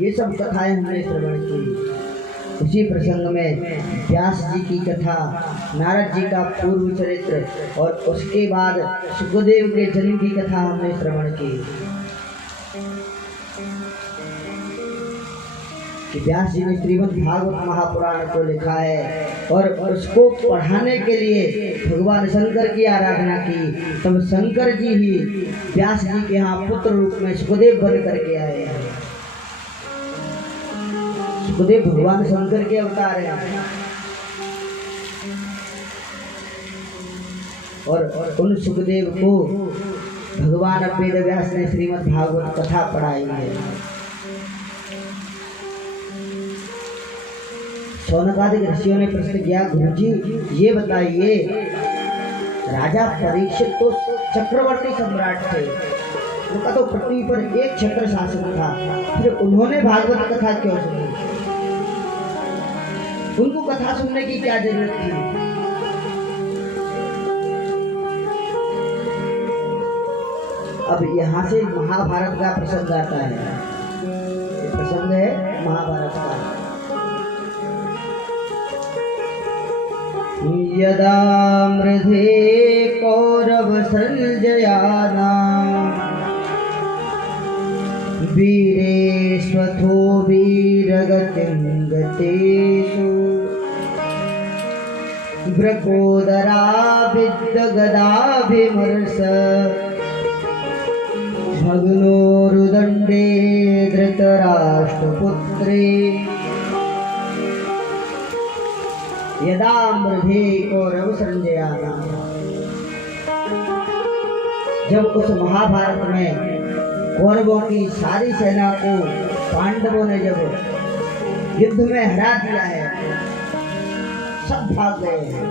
ये सब कथाएं हमने श्रवण की। उसी प्रसंग में व्यास जी की कथा, नारद जी का पूर्व चरित्र और उसके बाद सुखदेव के जन्म की कथा हमने श्रवण की कि व्यास जी ने श्रीमद् भागवत महापुराण को लिखा है और उसको पढ़ाने के लिए भगवान शंकर की आराधना की। तब शंकर जी ही व्यास जी के यहाँ पुत्र रूप में सुखदेव बन करके आए हैं। सुखदेव भगवान शंकर के अवतार हैं और उन सुखदेव को भगवान वेद व्यास ने श्रीमद् भागवत कथा पढ़ाई है। शौनकादिक ऋषियों ने प्रश्न किया, गुरुजी ये बताइए, राजा परीक्षित तो चक्रवर्ती सम्राट थे, उनका तो पृथ्वी पर एक छत्र शासन था, फिर उन्होंने भागवत कथा क्यों सुनी? उनको कथा सुनने की क्या जरूरत थी? अब यहाँ से महाभारत का प्रसंग आता है। ये प्रसंग है महाभारत का। यदा मृधे कौरव संजयाना वीरेष्वथो वीरगतिं गतेषु वृकोदरा विद्यगदाभिमर्श भग्नोरुदण्डे धृतराष्ट्रपुत्रे यदा मृधे कौरव संजयाना। जब उस महाभारत में कौरवों की सारी सेना को पांडवों ने जब युद्ध में हरा दिया है, सब भाग गए हैं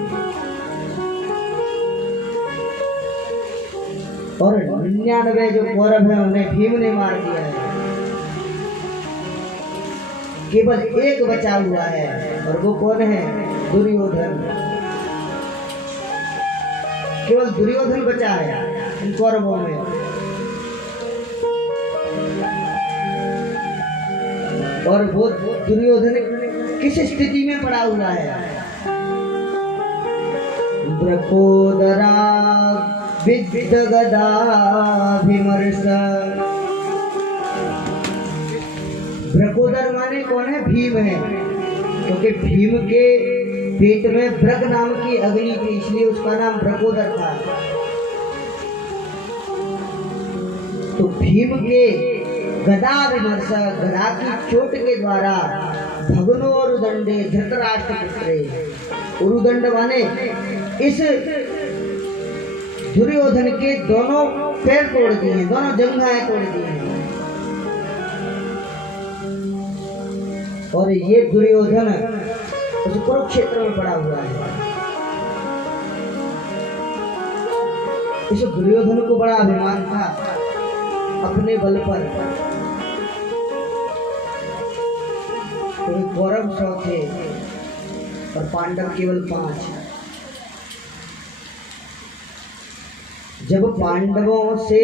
और 99 जो कौरव हैं उन्हें भीम ने मार दिया है। केवल एक बचा हुआ है और वो कौन है? दुर्योधन। केवल दुर्योधन बचा है इन कौरवों में। और वो दुर्योधन किस स्थिति में पड़ा हुआ है? वृकोदरा विद्यगदाभिमर्श। वृकोदर माने कौन है? भीम है, क्योंकि भीम के पेट में वृक नाम की अग्नि थी, इसलिए उसका नाम वृकोदर था। तो भीम के गदाभिमर्श, गदा की चोट के द्वारा भग्नोरुदंडे धृतराष्ट्रपुत्रे। उरुदंड माने इस दुर्योधन के दोनों पैर तोड़ दिए, दोनों जंघाएं तोड़ दी हैं। और ये दुर्योधन उस कुरुक्षेत्र में पड़ा हुआ है। इस दुर्योधन को बड़ा अभिमान था अपने बल पर। तो कौरव 100 थे और पांडव केवल 5। जब पांडवों से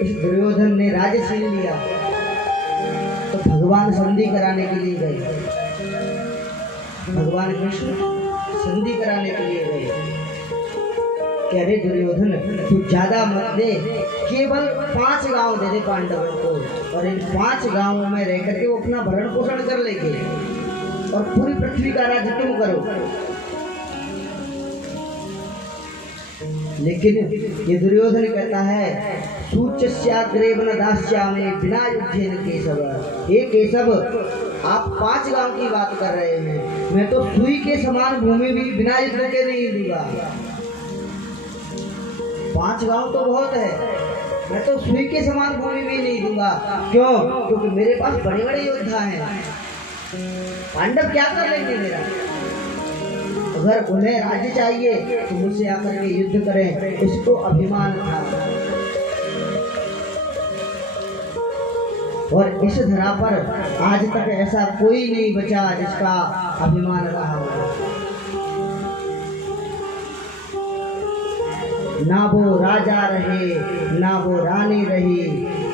इस दुर्योधन ने राज्य छीन लिया तो भगवान संधि कराने के लिए गए। भगवान कृष्ण संधि कराने के लिए गए। कह रहे दुर्योधन तू ज्यादा मत दे, केवल 5 गांव दे दे पांडवों को, और इन 5 गांवों में रह करके वो अपना भरण पोषण कर लेंगे और पूरी पृथ्वी का राज्य तुम करो। लेकिन ये दुर्योधन कहता है सूच्यस्याग्रेव न दास्यामि बिना युद्धेन केशव। हे केशव, आप 5 गांव की बात कर रहे हैं, मैं तो सुई के समान भूमि भी बिना युद्ध के नहीं दूंगा। 5 गांव तो बहुत है, मैं तो सुई के समान भूमि भी नहीं दूंगा। क्यों? क्योंकि मेरे पास बड़े बड़े योद्धा हैं। पांडव क्या कर लेंगे मेरा? अगर उन्हें राज्य चाहिए तो मुझसे आकर के युद्ध करें। इसको अभिमान था। और इस धरा पर आज तक ऐसा कोई नहीं बचा जिसका अभिमान रहा हो। ना वो राजा रहे ना वो रानी रही,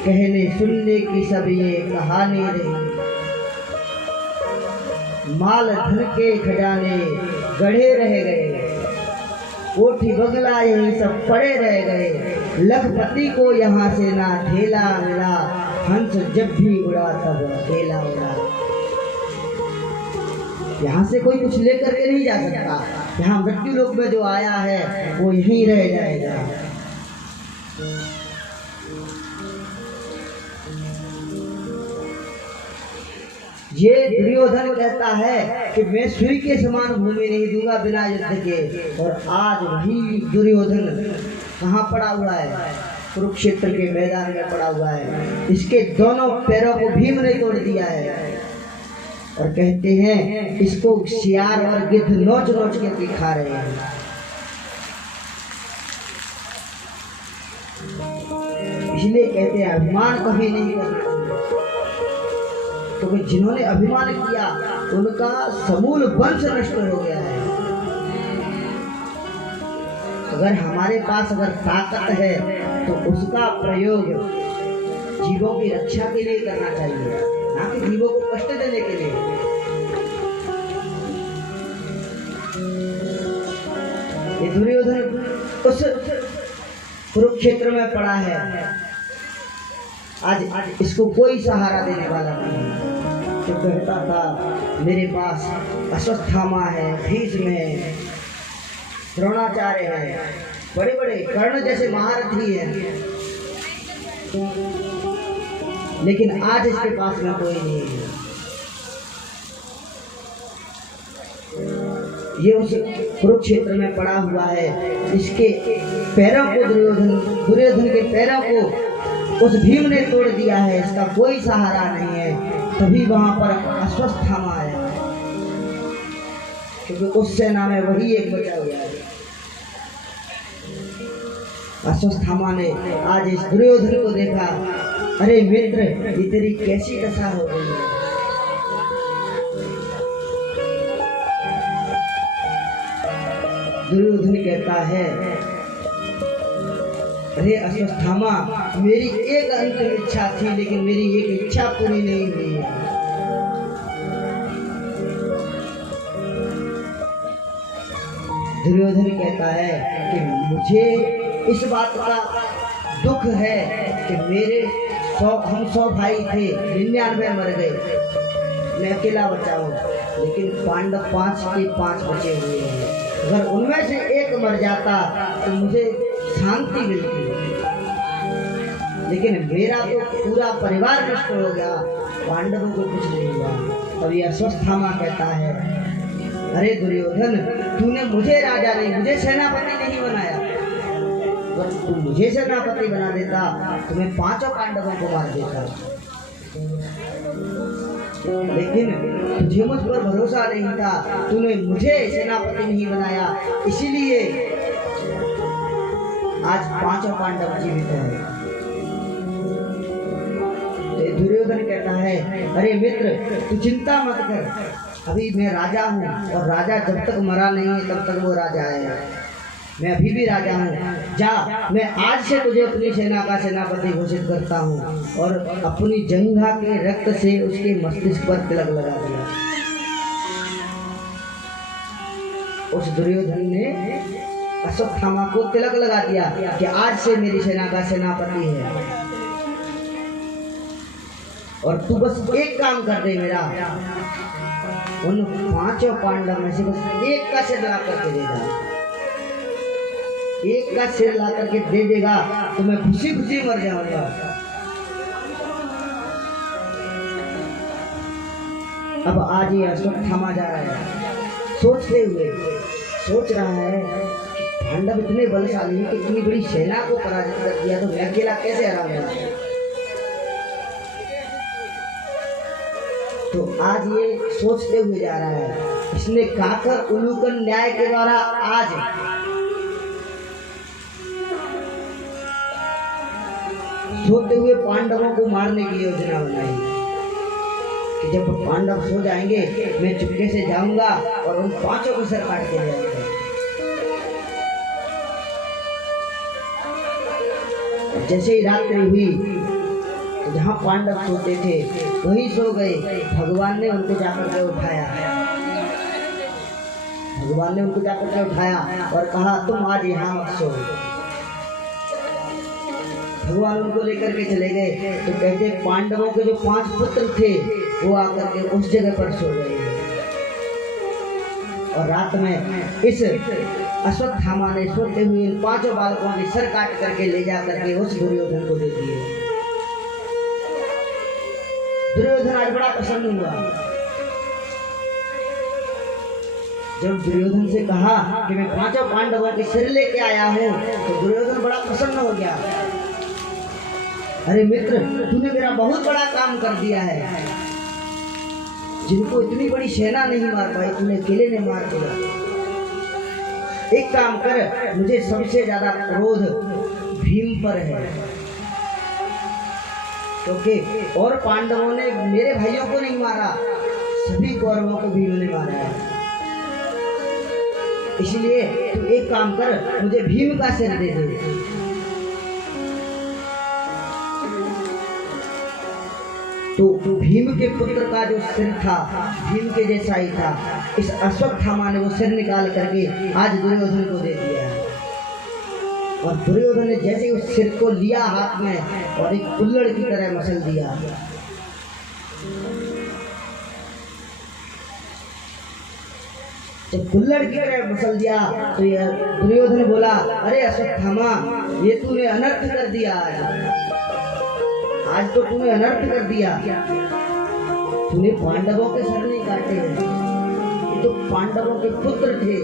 कहने सुनने की सब ये कहानी रही। माल धन के खजाने गढ़े रह गए, कोठी बंगला यही सब पड़े रह गए, लखपति को यहाँ से ना ढेला मिला, हंस जब भी उड़ा तब अकेला उड़ा। यहाँ से कोई कुछ लेकर के नहीं जा सकता, यहाँ मृत्यु लोक में जो आया है वो यहीं रह जाएगा। ये दुर्योधन कहता है कि मैं सुई के समान भूमि नहीं दूंगा बिना युद्ध के, और आज वही दुर्योधन कहाँ पड़ा हुआ है? कुरुक्षेत्र के मैदान में पड़ा हुआ है। इसके दोनों पैरों को भीम ने तोड़ दिया है, और कहते हैं इसको सियार और गिद्ध नोच नोच के दिखा रहे हैं। इसलिए कहते हैं अभिमान कभी नहीं करना, क्योंकि जिन्होंने अभिमान किया उनका समूल वंश नष्ट हो गया है। अगर हमारे पास अगर ताकत है तो उसका प्रयोग जीवों की रक्षा के लिए करना चाहिए, ना कि जीवों को कष्ट देने के लिए। ये दुर्योधन उस कुरुक्षेत्र में पड़ा है, आज इसको कोई सहारा देने वाला नहीं। तो कहता था मेरे पास अश्वत्थामा है, भीष्म है, द्रोणाचार्य है, बड़े बड़े कर्ण जैसे महारथी हैं, लेकिन आज इसके पास में कोई नहीं है। ये उस कुरुक्षेत्र में पड़ा हुआ है, इसके पैरों को दुर्योधन के पैरों को उस भीम ने तोड़ दिया है, इसका कोई सहारा नहीं है। तभी वहां पर अश्वत्थामा आया, क्योंकि उस सेना में वही एक बचा हुआ है। अश्वत्थामा ने आज इस दुर्योधन को देखा, अरे मित्र ये तेरी कैसी दशा हो गई है? दुर्योधन कहता है अरे अश्वत्थामा, मेरी एक अंतिम इच्छा थी, लेकिन मेरी एक इच्छा पूरी नहीं हुई है। दुर्योधन कहता है कि मुझे इस बात का दुख है कि हम 100 भाई थे, 99 मर गए, मैं अकेला बचा हूँ, लेकिन पांडव 5 के 5 बचे हुए हैं। अगर उनमें से एक मर जाता तो मुझे शांति मिलती, लेकिन मेरा तो पूरा परिवार नष्ट हो गया, पांडवों को कुछ नहीं हुआ। तभी अश्वत्थामा कहता है अरे दुर्योधन, तूने मुझे राजा नहीं, मुझे सेनापति नहीं बनाया। अगर तू मुझे सेनापति बना देता तो मैं 5 पांडवों को मार देता, लेकिन तुझे मुझ पर भरोसा नहीं था, तूने मुझे सेनापति नहीं बनाया, इसीलिए आज 5 पांडव जीवित हैं। दुर्योधन कहता है अरे मित्र, तू चिंता मत कर, अभी मैं राजा हूँ, और राजा जब तक मरा नहीं है तब तक वो राजा है। मैं अभी भी राजा हूँ, जा, मैं आज से तुझे अपनी सेना का सेनापति घोषित करता हूँ। और अपनी जंघा के रक्त से उसके मस्तिष्क पर तिलक लगा दिया। उस दुर्योधन ने अश्वत्थामा को तिलक लगा दिया कि आज से मेरी सेना का सेनापति है, और तू बस एक काम कर दे मेरा, उन 5 पांडव में से बस एक का सिर ला करके दे देगा, एक का सिर ला करके दे देगा तो मैं खुशी खुशी मर जाऊंगा। अब आज ये अश्वत्थामा जा रहा है, सोच रहा है कि पांडव इतने बलशाली हैं कि इतनी बड़ी सेना को पराजित कर दिया, तो मैं अकेला कैसे हराऊंगा। तो आज ये सोचते हुए जा रहा है। इसने काकर उलूकन न्याय के द्वारा आज सोते हुए पांडवों को मारने की योजना बनाई कि जब पांडव सो जाएंगे मैं चुपके से जाऊंगा और उन 5 को सर काट के ले आऊंगा। जैसे ही रात्रि हुई तो जहाँ पांडव सोते थे वहीं सो गए। भगवान ने उनको जाकर के उठाया, भगवान ने उनको जाकर के उठाया और कहा तुम आज यहाँ मत सो। भगवान उनको लेकर के चले गए। तो कहते पांडवों के जो 5 पुत्र थे वो आकर के उस जगह पर सो गए। और रात में इस अश्वत्थामा ने सोते हुए इन 5 बालकों के सर काट करके ले जा करके उस दुर्योधन को दे दिए। दुर्योधन आज बड़ा प्रसन्न हुआ। जब दुर्योधन से कहा कि मैं 5 पांडवों के सिर लेके आया हूँ तो दुर्योधन बड़ा प्रसन्न हो गया। अरे मित्र, तूने मेरा बहुत बड़ा काम कर दिया है। जिनको इतनी बड़ी सेना नहीं मार पाई तूने अकेले ने मार दिया। एक काम कर, मुझे सबसे ज्यादा क्रोध भीम पर है, क्योंकि और पांडवों ने मेरे भाइयों को नहीं मारा, सभी कौरवों को भीम ने मारा है। इसलिए तू एक काम कर, मुझे भीम का सिर दे दे। तो भीम के पुत्र का जो सिर था भीम के जैसा ही था। इस अश्वत्थामा ने वो सिर निकाल करके आज दुर्योधन को दे दिया। और दुर्योधन ने जैसे उस सिर को लिया हाथ में और एक कुल्हड़ की तरह मसल दिया। जब कुल्हड़ की तरह मसल दिया तो ये दुर्योधन बोला, अरे अश्वत्थामा, ये तूने अनर्थ कर दिया। आज तो तूने अनर्थ कर दिया। तूने पांडवों के सर नहीं काटे हैं, ये तो पांडवों के पुत्र थे।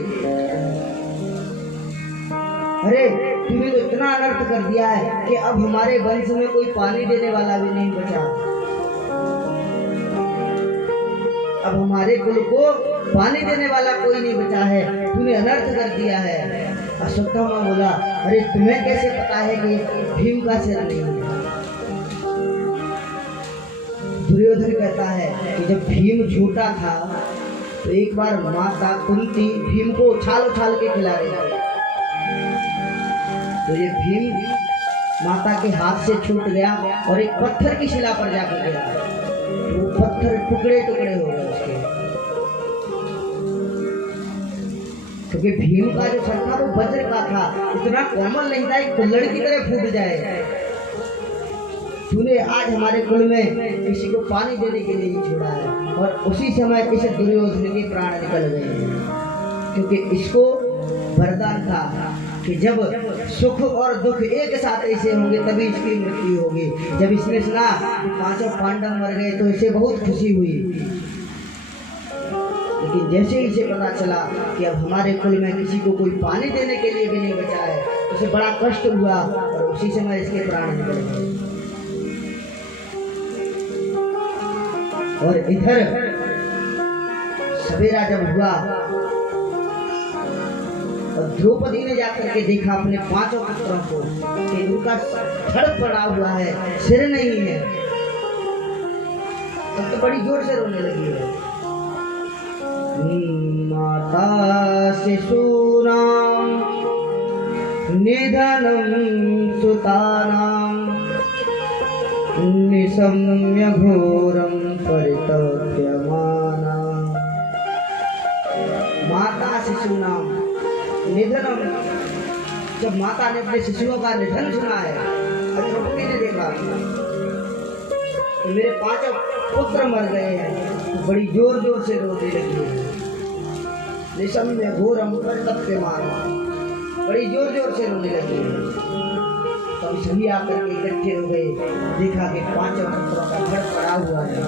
अरे तूने तो इतना अनर्थ कर दिया है कि अब हमारे वंश में कोई पानी देने वाला भी नहीं बचा। अब हमारे कुल को पानी देने वाला कोई नहीं बचा है, तूने अनर्थ कर दिया है। अश्वत्थामा बोला, अरे तुम्हें कैसे पता है कि भीम का सिर नहीं है? दुर्योधन कहता है कि जब भीम झूठा था तो एक बार माता कुंती भीम को उछाल उछाल के खिला रही थी। तो ये भीम माता के हाथ से छूट गया और एक पत्थर की शिला पर जाकर गिरा। वो पत्थर टुकड़े टुकड़े हो गए उसके, क्योंकि भीम का जो सर था वो वज्र का था, इतना कोमल नहीं था एक कुल्हड़ की तरह फूट जाए। तूने आज हमारे कुल में किसी को पानी देने के लिए ही छोड़ा है। और उसी समय इस दुर्योधन के प्राण निकल गए, क्योंकि इसको वरदान था कि जब सुख और दुख एक साथ ऐसे होंगे तभी इसकी मृत्यु होगी। जब इसने सुना कि 5 पांडव मर गए तो इसे बहुत खुशी हुई, लेकिन जैसे ही इसे पता चला कि अब हमारे कुल में किसी को कोई पानी देने के लिए भी नहीं बचा है, उसे बड़ा कष्ट हुआ और उसी समय इसके प्राण निकल गए। और इधर सवेरा जब हुआ और द्रौपदी ने जाकर के देखा अपने 5 पुत्रों को कि उनका धड़ पड़ा हुआ है, सिर नहीं है, तब तो बड़ी जोर से रोने लगी है। माता शिशूनां निधनं सुतानां निशम्य घोरं परितप्यमाना। माता शिशूनां निधनम, जब माता ने अपने शिशुओं का निधन सुना है, द्रौपदी ने देखा कि मेरे 5 पुत्र मर गए हैं, तो बड़ी जोर जोर से रोने लगी है। निशम्य घोरम परितप्यमाना, बड़ी जोर जोर से रोने लगी है। तब सभी आकर के इकट्ठे हो गए, देखा कि 5 पुत्रों का धड़ पड़ा हुआ है।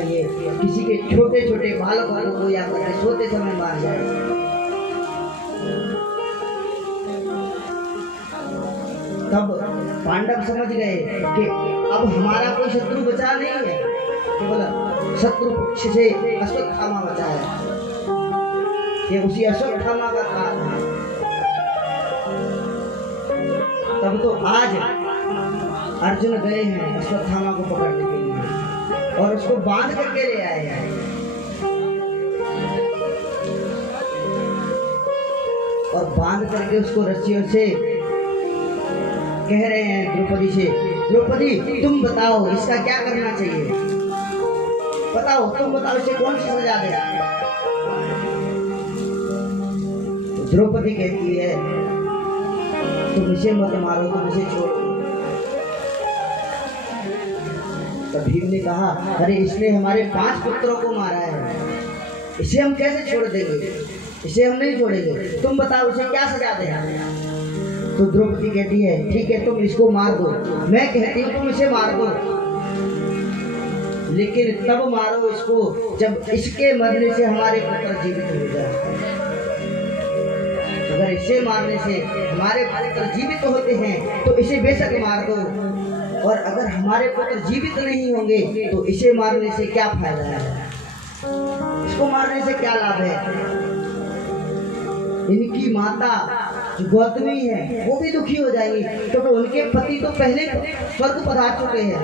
ये किसी के छोटे छोटे बालकों को कोई आकर के सोते समय मार जाए। तब पांडव समझ गए कि अब हमारा कोई शत्रु बचा नहीं है, केवल शत्रु पक्ष से अश्वत्थामा बचा है। ये उसी अश्वत्थामा का काल है। तब तो आज अर्जुन गए हैं अश्वत्थामा को पकड़ने के लिए और उसको बांध करके ले आए हैं। और बांध करके उसको रस्सियों से कह रहे हैं द्रौपदी से, द्रौपदी तुम बताओ इसका क्या करना चाहिए, बताओ तुम बताओ इसे कौन सी सजा दे। द्रौपदी कहती है तुम इसे मत मारो, तुम इसे छोड़ो। तो भीम ने कहा अरे इसने हमारे 5 पुत्रों को मारा है, इसे हम कैसे छोड़ देंगे, इसे हम नहीं छोड़ेंगे, तुम बताओ इसे क्या सजा दें। तो द्रौपदी कहती है ठीक है तुम इसको मार दो, मैं कहती हूँ तुम इसे मार दो, लेकिन तब मारो इसको जब इसके मरने से हमारे पुत्र जीवित हो जाए। अगर इसे मारने से हमारे पुत्र जीवित होते हैं तो इसे बेशक मार दो, और अगर हमारे पुत्र जीवित नहीं होंगे तो इसे मारने से क्या फायदा है, इसको मारने से क्या लाभ है। इनकी माता जो गौतमी है वो भी दुखी हो जाएगी, क्योंकि उनके पति तो पहले स्वर्ग पधार चुके हैं,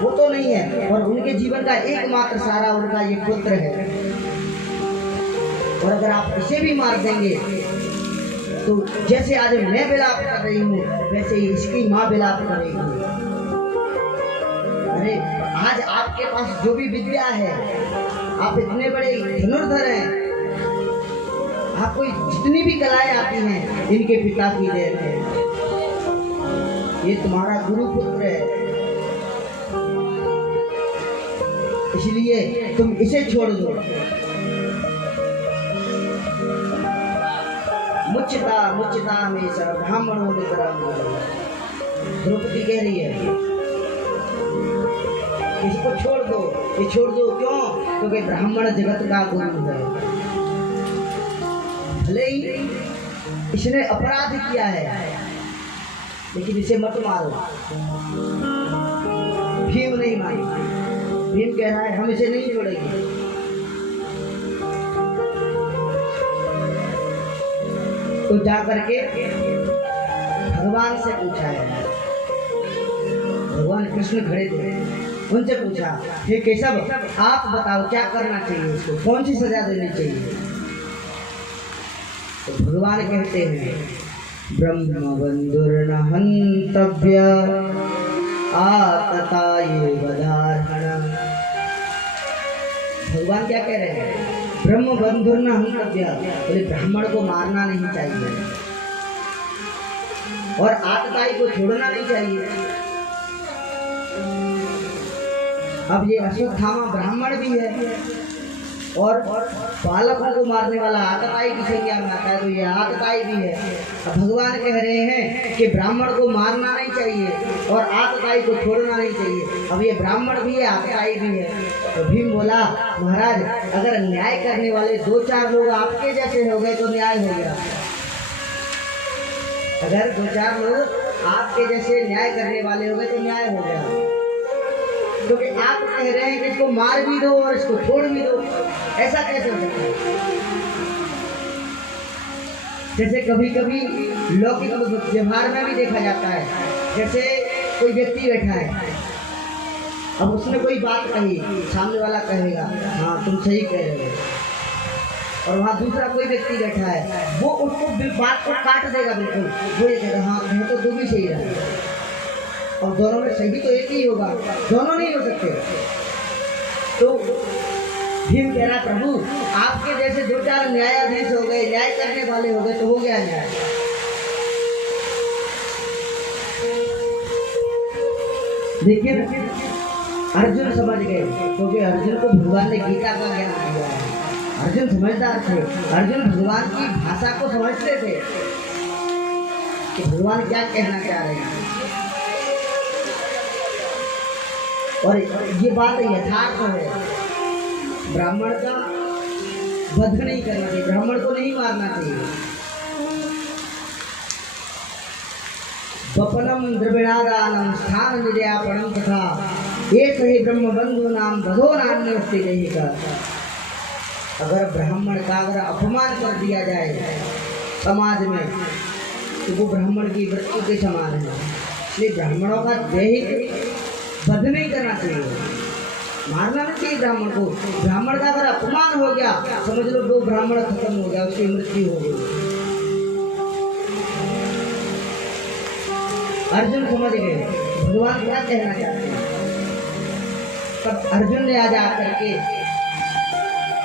वो तो नहीं है, और उनके जीवन का एकमात्र सहारा उनका ये पुत्र है। और अगर आप इसे भी मार देंगे तो जैसे आज मैं विलाप कर रही हूँ वैसे ही इसकी माँ विलाप करेगी। अरे आज आपके पास जो भी विद्या है, आप इतने बड़े धनुर्धर हैं, आपको जितनी भी कलाएं आती हैं इनके पिता की देन है, ये तुम्हारा गुरु पुत्र है, इसलिए तुम इसे छोड़ दो। मुच्यता मुच्यता में सब ब्राह्मणों की तरह द्रौपदी कह रही है इसको छोड़ दो, ये छोड़ दो क्यों, क्योंकि ब्राह्मण जगत का गुरु है। भले ही इसने अपराध किया है लेकिन इसे मत मारो। भीम नहीं मानी, भीम कह रहा है हम इसे नहीं छोड़ेंगे। तो जाकर के भगवान से पूछा है, भगवान कृष्ण खड़े थे, उनसे पूछा हे केशव आप बताओ क्या करना चाहिए, इसको कौन सी सजा देनी चाहिए। तो भगवान कहते हैं ब्रह्म बंधुर्न हंतव्य आतताये वधार्हण। भगवान क्या कह रहे हैं, ब्रह्म बंधुर्न हंतव्य, बोले ब्राह्मण को मारना नहीं चाहिए और आतताई को छोड़ना नहीं चाहिए। अब ये अश्वत्थामा ब्राह्मण भी है और बालकों को मारने वाला आतताई की संज्ञा में आता है, तो ये आतताई भी है। अब भगवान कह रहे हैं कि ब्राह्मण को मारना नहीं चाहिए और आतताई को छोड़ना नहीं चाहिए। अब ये ब्राह्मण भी है, आतताई भी है। तो भीम बोला महाराज अगर न्याय करने वाले 2-4 लोग आपके जैसे हो गए तो न्याय हो गया। अगर 2-4 लोग आपके जैसे न्याय करने वाले हो गए तो न्याय हो गया, क्योंकि आप कह रहे हैं कि इसको मार भी दो और इसको छोड़ भी दो, ऐसा कैसे हो सकता है। जैसे कभी कभी लौकिक व्यवहार में भी देखा जाता है, जैसे कोई व्यक्ति बैठा है, अब उसने कोई बात कही, सामने वाला कहेगा हाँ तुम सही कह रहे हो, और वहाँ दूसरा कोई व्यक्ति बैठा है वो उसको बात को काट देगा बिल्कुल, वो ये कहेगा हाँ मैं तो तुम भी सही रहा, और दोनों में सही तो एक ही होगा, दोनों नहीं हो सकते। तो भीम कह रहा प्रभु आपके जैसे 2-4 न्यायाधीश हो गए, न्याय करने वाले हो गए तो हो गया न्याय। लेकिन अर्जुन समझ गए, क्योंकि अर्जुन को भगवान ने गीता का ज्ञान दिया है। अर्जुन समझदार थे, अर्जुन भगवान की भाषा को समझते थे कि भगवान क्या कहना चाह रहे हैं, और ये बात यथार्थ है। ब्राह्मण का वध नहीं करना चाहिए, ब्राह्मण को नहीं मारना चाहिए। वपनम द्रविणादानम स्थान निर्यापणम तथा एक ही ब्रह्म बंधु नाम बधो नान्यस्ति रहेगा। अगर ब्राह्मण का अगर अपमान कर दिया जाए समाज में तो वो ब्राह्मण की मृत्यु के समान है। इसलिए ब्राह्मणों का दैहिक वध नहीं करना चाहिए, मारना नहीं चाहिए ब्राह्मण को। ब्राह्मण का अगर अपमान हो गया समझ लो वो ब्राह्मण खत्म हो गया, उसकी मृत्यु हो गई। अर्जुन समझ गए भगवान क्या कहना चाहते हैं। तब अर्जुन ने आज आकर के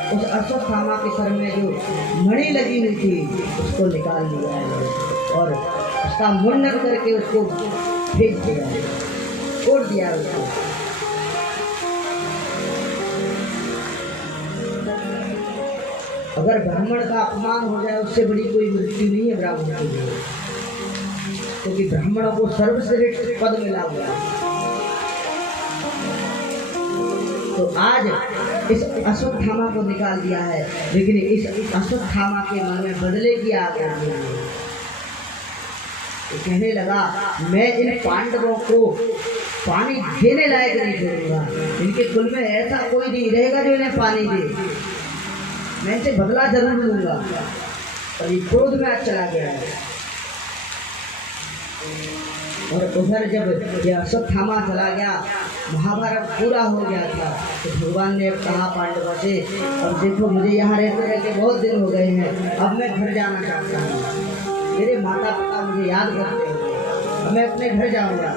उस अश्वत्थामा के सर में जो मणि लगी हुई थी उसको निकाल लिया है और उसका मुंडन करके उसको फेंक दिया, छोड़ दिया उसको। अगर ब्राह्मण का अपमान हो जाए उससे बड़ी कोई मृत्यु नहीं है ब्राह्मण के लिए, क्योंकि ब्राह्मणों को सर्वश्रेष्ठ पद मिला हुआ है। तो आज इस अश्वत्थामा को निकाल दिया है, लेकिन इस अश्वत्थामा के मन में बदले की आग आ गई। तो कहने लगा मैं इन पांडवों को पानी देने लायक नहीं छोड़ूंगा, इनके कुल में ऐसा कोई नहीं रहेगा जो इन्हें पानी दे, मैं इनसे बदला जरूर लूंगा। और ये क्रोध में आज चला गया है। और उधर जब यह अश्वत्थामा चला गया, महाभारत पूरा हो गया था, तो भगवान ने कहा पांडवों से, अब देखो मुझे यहाँ रहते रहते बहुत दिन हो गए हैं, अब मैं घर जाना चाहता हूँ। मेरे माता पिता मुझे याद करते हैं, अब मैं अपने घर जाऊँगा,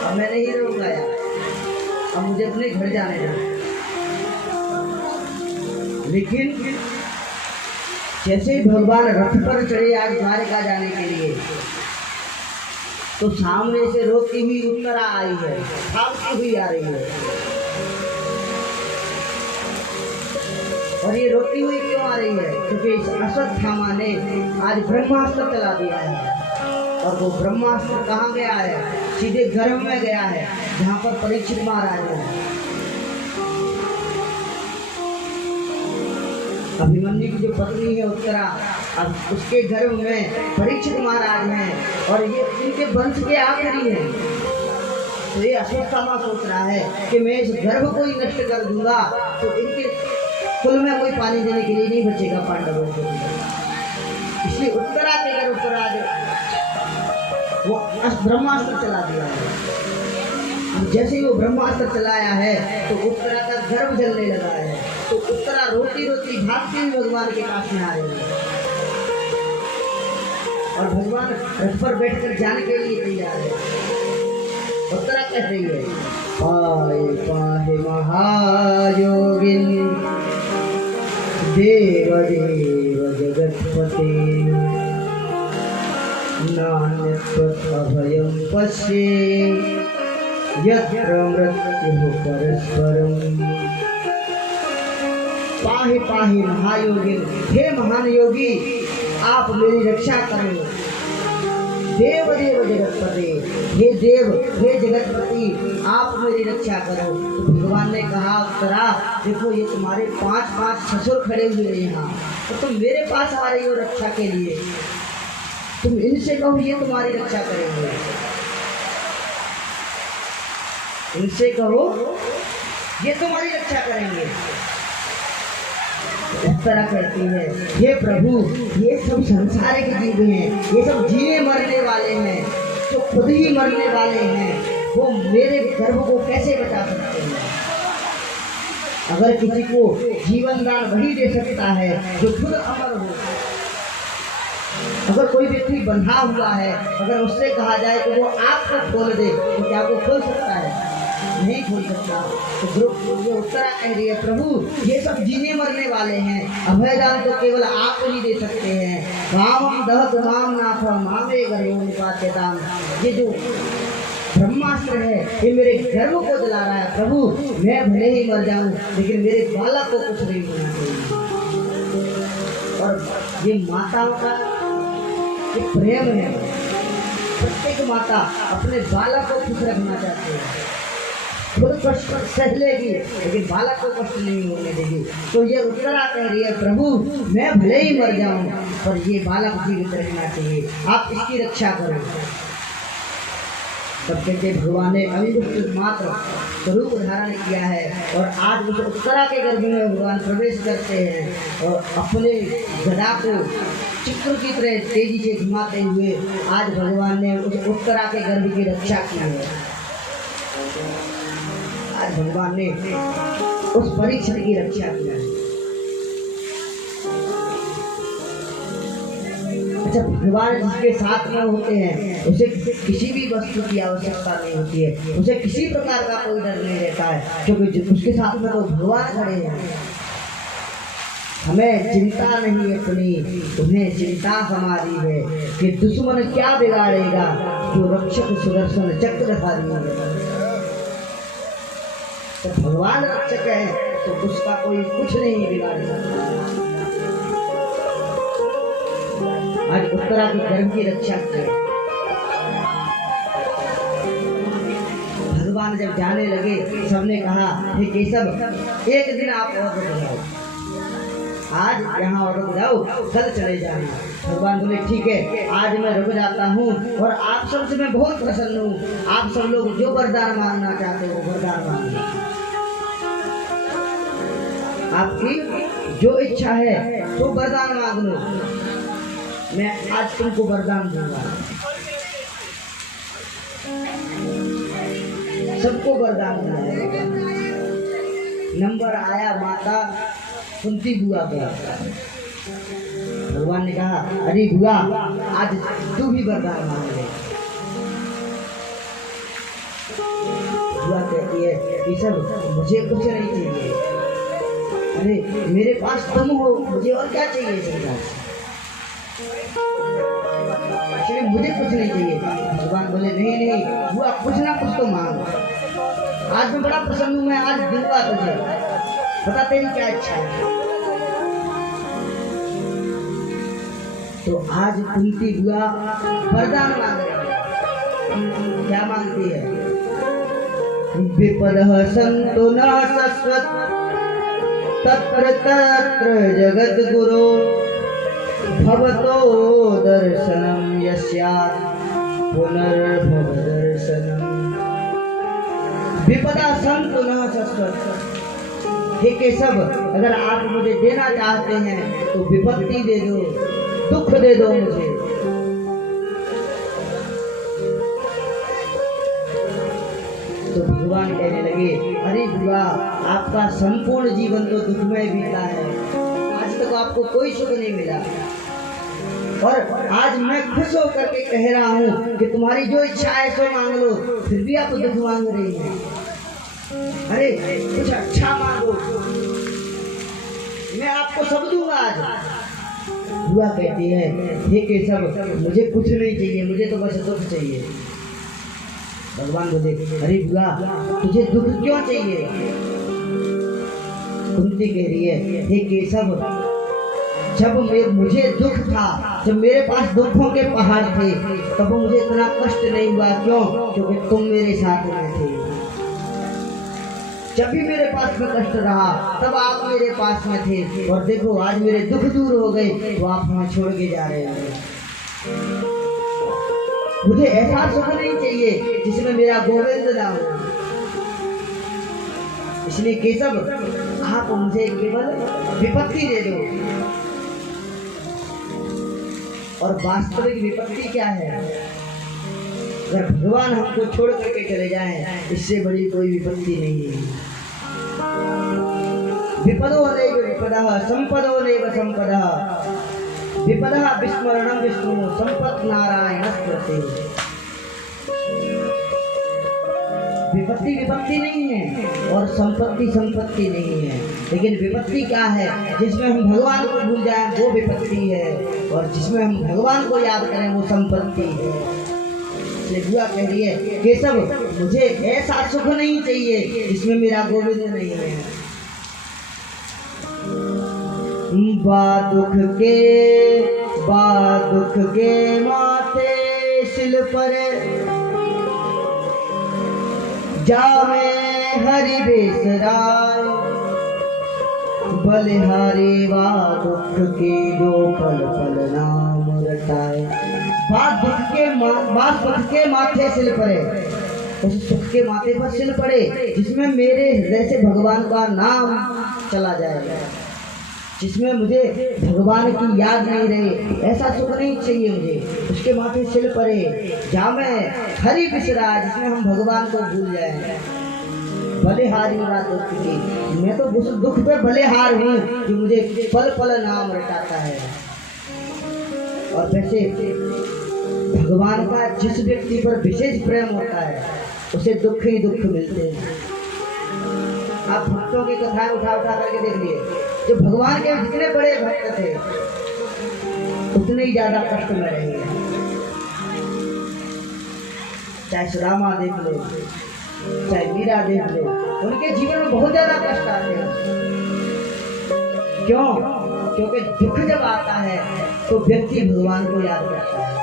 अब मैं नहीं रहूँगा यार, अब मुझे अपने घर जाने जाना। लेकिन जैसे ही भगवान रथ पर चढ़े आज द्वारका जाने के लिए, तो सामने से रोती हुई उत्तरा आई है, भागती हुई आ रही है। और ये रोती हुई क्यों आ रही है? क्योंकि इस अश्वत्थामा ने आज ब्रह्मास्त्र चला दिया है। और वो ब्रह्मास्त्र कहाँ गया है? सीधे गर्भ में गया है, जहाँ पर परीक्षित महाराज है। अभिमन्यु की जो पत्नी है उत्तरा, अब उसके गर्भ में परीक्षित महाराज हैं और ये इनके वंश के आखिरी हैं। तो ये अश्वत्थामा सोच रहा है कि मैं इस गर्भ को ही नष्ट कर दूंगा तो इनके कुल में कोई पानी देने के लिए नहीं बचेगा पांडवों को। इसलिए उत्तरा के गर्भ पर आज वो ब्रह्मास्त्र चला दिया है। जैसे ही वो ब्रह्मास्त्र चलाया है तो उत्तरा का गर्भ जलने लगा है। तो उत्तरा रोती रोती भागती हुई भगवान के पास में आ रही है और भगवान रथ पर बैठकर जाने के लिए तैयार है। उत्तरा कह रही है, पाए पाहे महायोगिन देव देव जगतपते नान्यत् अभयं पश्ये यत्र मृत्युः परस्परम्। पाहि पाहि महायोगी, हे महान योगी आप मेरी रक्षा करो। देव देव जगतपति, हे देव हे जगतपति आप मेरी रक्षा करो। तो भगवान ने कहा उत्तरा देखो ये तुम्हारे 5 ससुर खड़े हुए हैं यहाँ, तो तुम मेरे पास आ रही हो रक्षा के लिए, तुम इनसे कहो ये तुम्हारी रक्षा करेंगे, इनसे कहो ये तुम्हारी रक्षा करेंगे। इस तरह कहती है, हे प्रभु ये सब संसारिक जीव हैं, ये सब जीने मरने वाले हैं, जो खुद ही मरने वाले हैं, वो मेरे गर्भ को कैसे बचा सकते हैं? अगर किसी को जीवन दान वही दे सकता है जो खुद अमर हो। अगर कोई व्यक्ति बंधा हुआ है, अगर उससे कहा जाए कि वो आँख को खोल दे तो क्या वो खोल सकता है? नहीं खोल सकता। तो ये उत्तरा कह रही है, प्रभु ये सब जीने मरने वाले हैं, अभयदान तो केवल आप ही दे सकते हैं। रामम दहत राम नाथ मामे गर्भो निपात्यताम। ये जो ब्रह्मास्त्र है ये मेरे गर्भ को जला रहा है। प्रभु मैं भले ही मर जाऊं लेकिन मेरे बालक को कुछ नहीं होना चाहिए। और ये माताओं का ये प्रेम है, प्रत्येक माता अपने बालक को खुश रखना चाहती है, खुद कष्ट सह लेगी लेकिन बालक को कष्ट नहीं होने देगी। तो ये उत्तरा कह रही है, प्रभु मैं भले ही मर जाऊं पर ये बालक जीवित रहना चाहिए, आप इसकी रक्षा करो। तब कहते भगवान ने अभिवृत्त मात्र स्वरूप धारण किया है और आज उस उत्तरा के गर्भ में भगवान प्रवेश करते हैं और अपने गदा को चित्र की तरह तेजी से घुमाते हुए आज भगवान ने उस उत्तरा के गर्भ की रक्षा की है। आज भगवान ने उस परीक्षित की रक्षा किया है। अच्छा, भगवान जिसके साथ में होते हैं उसे किसी भी वस्तु की आवश्यकता नहीं होती है, उसे किसी प्रकार का कोई डर नहीं रहता है, क्योंकि उसके साथ में तो भगवान खड़े हैं। हमें चिंता नहीं अपनी, तुम्हें चिंता हमारी है कि दुश्मन क्या बिगाड़ेगा, जो रक्षक सुदर्शन चक्रधारी है। तो भगवान रक्षक है तो उसका कोई कुछ नहीं बिगाड़ सकता। आज उत्तरा की धर्म की रक्षा की। भगवान जब जाने लगे, सबने कहा हे केशव, एक दिन आप और रुक जाओ, आज यहाँ और रुक जाओ, कल चले जाना। भगवान बोले ठीक है, आज मैं रुक जाता हूँ और आप सबसे मैं बहुत प्रसन्न हूँ। आप सब लोग जो वरदान मांगना चाहते हो वरदान मांगना, आपकी जो इच्छा है तो वरदान मांग लो, मैं आज तुमको वरदान दूंगा। सबको वरदान दिया। नंबर आया माता कुंती बुआ का। भगवान ने कहा अरे बुआ, आज तू भी वरदान मांग ले। बुआ कहती है कि सब मुझे कुछ नहीं चाहिए, अरे मेरे पास तुम हो, मुझे और क्या चाहिए संसार से, मुझे कुछ नहीं चाहिए। भगवान बोले नहीं नहीं बुआ, कुछ ना कुछ तो मांग, आज मैं बड़ा प्रसन्न हूँ, मैं आज दूंगा तुझे, बता तेरी क्या इच्छा है। तो आज कुंती बुआ वरदान मांग रही है। क्या मांगती है? विपदः सन्तु न शश्वत् तत्र तत्र जगद्गुरो भवतो दर्शनं यस्यात् पुनर्भव दर्शनम्। विपदा सन्तु न शश्वत्। हे केशव, अगर आप मुझे देना चाहते हैं तो विपत्ति दे दो, दुख दे दो मुझे। तो भगवान कहने लगे अरे बुआ, आपका संपूर्ण जीवन तो दुखमय बीता है, आज तक आपको कोई सुख नहीं मिला, और आज मैं खुश होकर के कह रहा हूँ कि तुम्हारी जो इच्छा है सो मांग लो, फिर भी आप दुख मांग रही हैं। अरे कुछ अच्छा मांगो, मैं आपको सब दूंगा आज। बुआ कहती है हे केशव, मुझे कुछ नहीं चाहिए, मुझे तो बस दुख चाहिए। भगवान बोले अरे बुआ, तुझे दुख क्यों चाहिए? कुंती कह रही है हे केशव, जब मुझे दुख था, जब मेरे पास दुखों के पहाड़ थे, तब मुझे इतना कष्ट नहीं हुआ। क्यों? क्योंकि तुम मेरे साथ में थे। जब भी मेरे पास में कष्ट रहा तब आप मेरे पास में थे, और देखो आज मेरे दुख दूर हो गए तो आप हमें छोड़ के जा रहे हैं। मुझे ऐसा सुख नहीं चाहिए जिसमें मेरा गोविंद ना हो। इसलिए केशव, आप मुझे केवल विपत्ति दे दो। और वास्तविक विपत्ति क्या है? अगर भगवान हमको छोड़ करके चले जाएं, इससे बड़ी कोई विपत्ति नहीं है। विपदो नैव विपदः संपदो नैव संपदः, विपदः विस्मरणं विष्णु संपत् नारायणस्मृति। विपत्ति विपत्ति नहीं है और संपत्ति संपत्ति नहीं है, लेकिन विपत्ति क्या है? जिसमें हम भगवान को भूल जाएं वो विपत्ति है, और जिसमें हम भगवान को याद करें वो संपत्ति है। बुआ कह रही है केशव, मुझे ऐसा सुख नहीं चाहिए जिसमें मेरा गोविंद नहीं है। दुख के माथे सिल पर जावे हरि बेसराय, बलिहारी वा दुख के जो पल पल नाम रटाए। बात दुख के माथे सिल पड़े, उस सुख के माथे पर सिल पड़े जिसमें मेरे हृदय से भगवान का नाम चला जाए, जिसमें मुझे भगवान की याद नहीं रहे, ऐसा सुख नहीं चाहिए मुझे। उसके माथे सिल पड़े जामे हरि बिसरा, जिसमें हम भगवान को भूल जाए। बलिहारी बात दुख की, मैं तो उस दुख पे बलिहार हूँ जो मुझे पल पल नाम रटाता है। और वैसे भगवान का जिस व्यक्ति पर विशेष प्रेम होता है उसे दुख ही दुख मिलते हैं। आप भक्तों की कथाएं उठा उठा करके देख लिए, जो भगवान के जितने बड़े भक्त थे उतने ही ज्यादा कष्ट में रहे। चाहे सुदामा देख लो, चाहे मीरा देख लो, उनके जीवन में बहुत ज्यादा कष्ट आते हैं। क्यों? क्योंकि दुख जब आता है तो व्यक्ति भगवान को याद करता है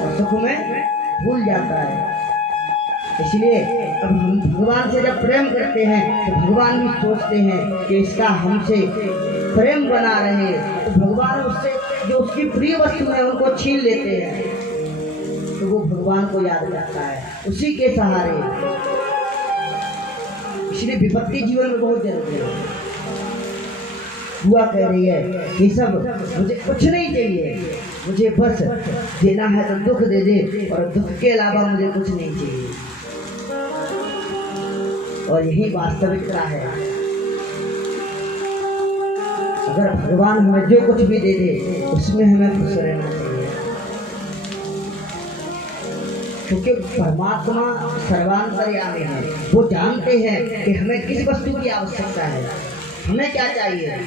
और सुख में भूल जाता है। इसलिए अब हम भगवान से जब प्रेम करते हैं तो भगवान भी सोचते हैं कि इसका हमसे प्रेम बना रहे, तो भगवान उससे जो उसकी प्रिय वस्तु है उनको छीन लेते हैं, तो वो भगवान को याद करता है उसी के सहारे। इसलिए विपत्ति जीवन में बहुत जरूरी है। बुआ कह रही है कि सब मुझे कुछ नहीं चाहिए, मुझे बस देना है तो दुख दे दे, और दुख के अलावा मुझे कुछ नहीं चाहिए। और यही वास्तविकता है। अगर भगवान हमें जो कुछ भी दे दे उसमें हमें खुश रहना चाहिए, क्योंकि परमात्मा सर्वांतर्यामी है। वो जानते हैं कि हमें किस वस्तु की आवश्यकता है, हमें क्या चाहिए।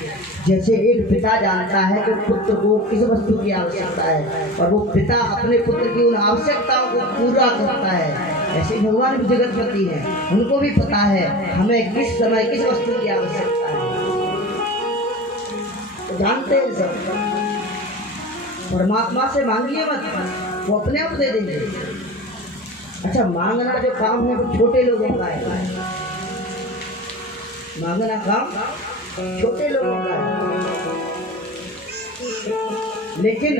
जैसे एक पिता जानता है कि पुत्र को किस वस्तु की आवश्यकता है और वो पिता अपने पुत्र की उन आवश्यकताओं को पूरा करता है, ऐसे भगवान भी जगतपति हैं, उनको भी पता है हमें किस समय किस वस्तु की आवश्यकता है, तो जानते हैं सब। परमात्मा से मांगिए मत, वो अपने आप दे देंगे। अच्छा, मांगना जो काम है वो छोटे लोगों का है, मांगना काम छोटे लोगों का है, लेकिन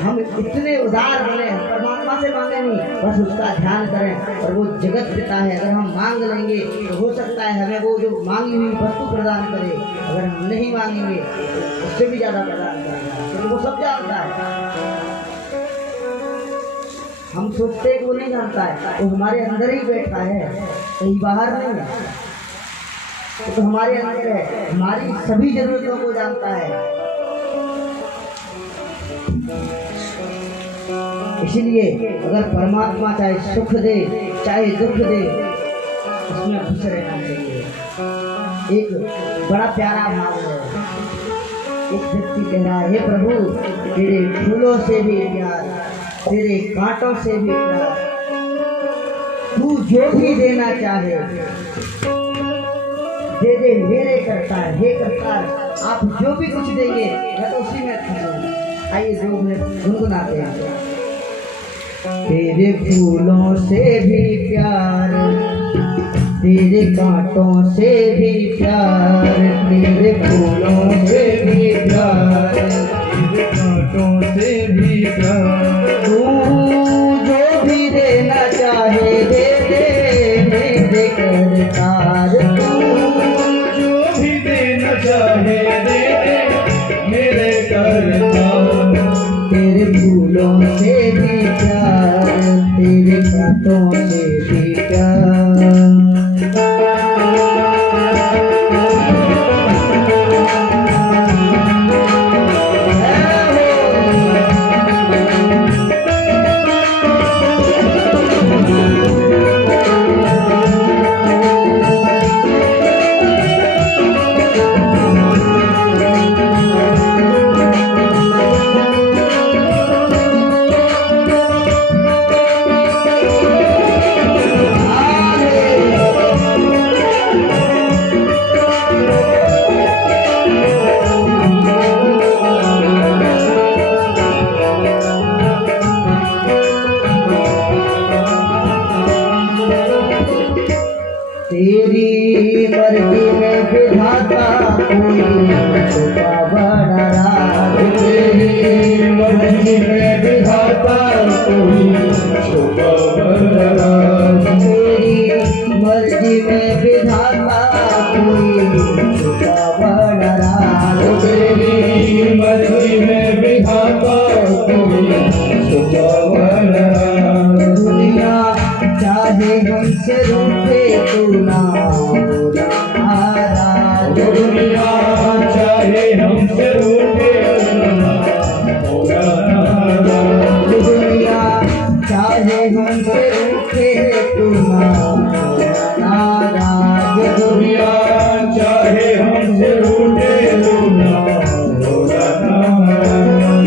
हम इतने उदार बने, परमात्मा से मांगे नहीं, बस उसका ध्यान करें। और वो जगत पिता है, अगर हम मांग लेंगे तो हो सकता है हमें वो जो मांगी हुई वस्तु प्रदान करे, अगर हम नहीं मांगेंगे तो उससे भी ज्यादा प्रदान करेगा, क्योंकि वो सब जानता है। हम सोचते हैं कि वो नहीं जानता है, वो हमारे अंदर ही बैठा है, कहीं बाहर नहीं है, तो हमारे अंदर है, हमारी सभी जरूरतों को जानता है। इसलिए अगर परमात्मा चाहे सुख दे चाहे दुख दे, उसमें खुश रहना चाहिए। एक बड़ा प्यारा भाव है, एक व्यक्ति कह रहा है, हे प्रभु तेरे फूलों से भी प्यार, तेरे कांटों से भी प्यार, तू जो भी देना चाहे दे दे मेरे करतार, हे करतार आप जो भी कुछ देंगे मैं तो उसी में खुश हूँ। आइए जो में गुनगुनाते हैं। तेरे फूलों से भी प्यार, तेरे कांटों से भी प्यार, तेरे फूलों से भी प्यार, तेरे कांटों से भी प्यार, तू जो भी देना चाहे दे दे मेरे करतार, चाहे दे मेरे करतार, तेरे फूलों से भी प्यार, तेरे कांटों से भी प्यार। तेरी मर्जी में विधाता कोई छुपा बड़ा राज, तेरी मर्जी में विधाता कोई छुपा बड़ा राज, तेरी मर्जी में विधाता कोई छुपा बड़ा राज, तेरी मर्जी में विधाता कोई छुपा बड़ा राज। दुनिया चाहे हमसे रूठे तू ना नाराज, दुनिया चाहे हमसे रूठे तू ना रखे तुम्हारा नाराज दुनिया चाहे हमसे रूठे दुनिया थोड़ा नाराज।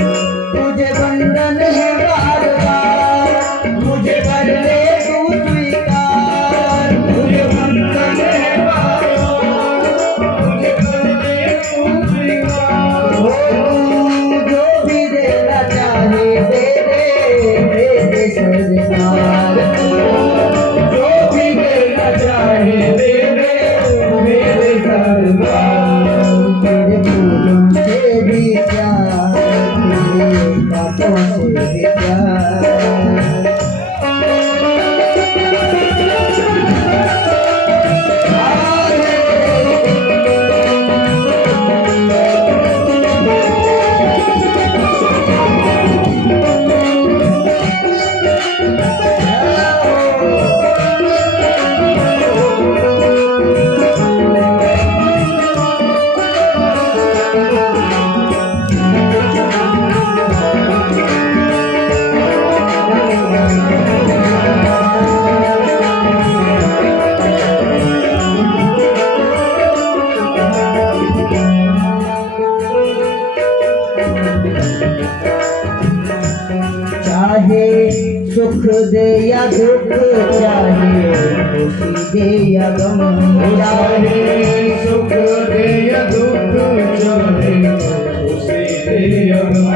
तुझे बंधन है बार बार मुझे कर ले तू स्वीकार मुझे बंधन है बार बार मुझे कर ले तू स्वीकार। हो जो भी देना चाहे दे दे मेरे सरकार जो भी देना चाहे दे दे मेरे सरकार। तेरे फूलों से भी प्यार तेरे बातों से भी प्यार चाहे सुख दे या दुख चाहे खुशी दे या गम चाहे सुख दे या दुख चाहे खुशी दे या गम।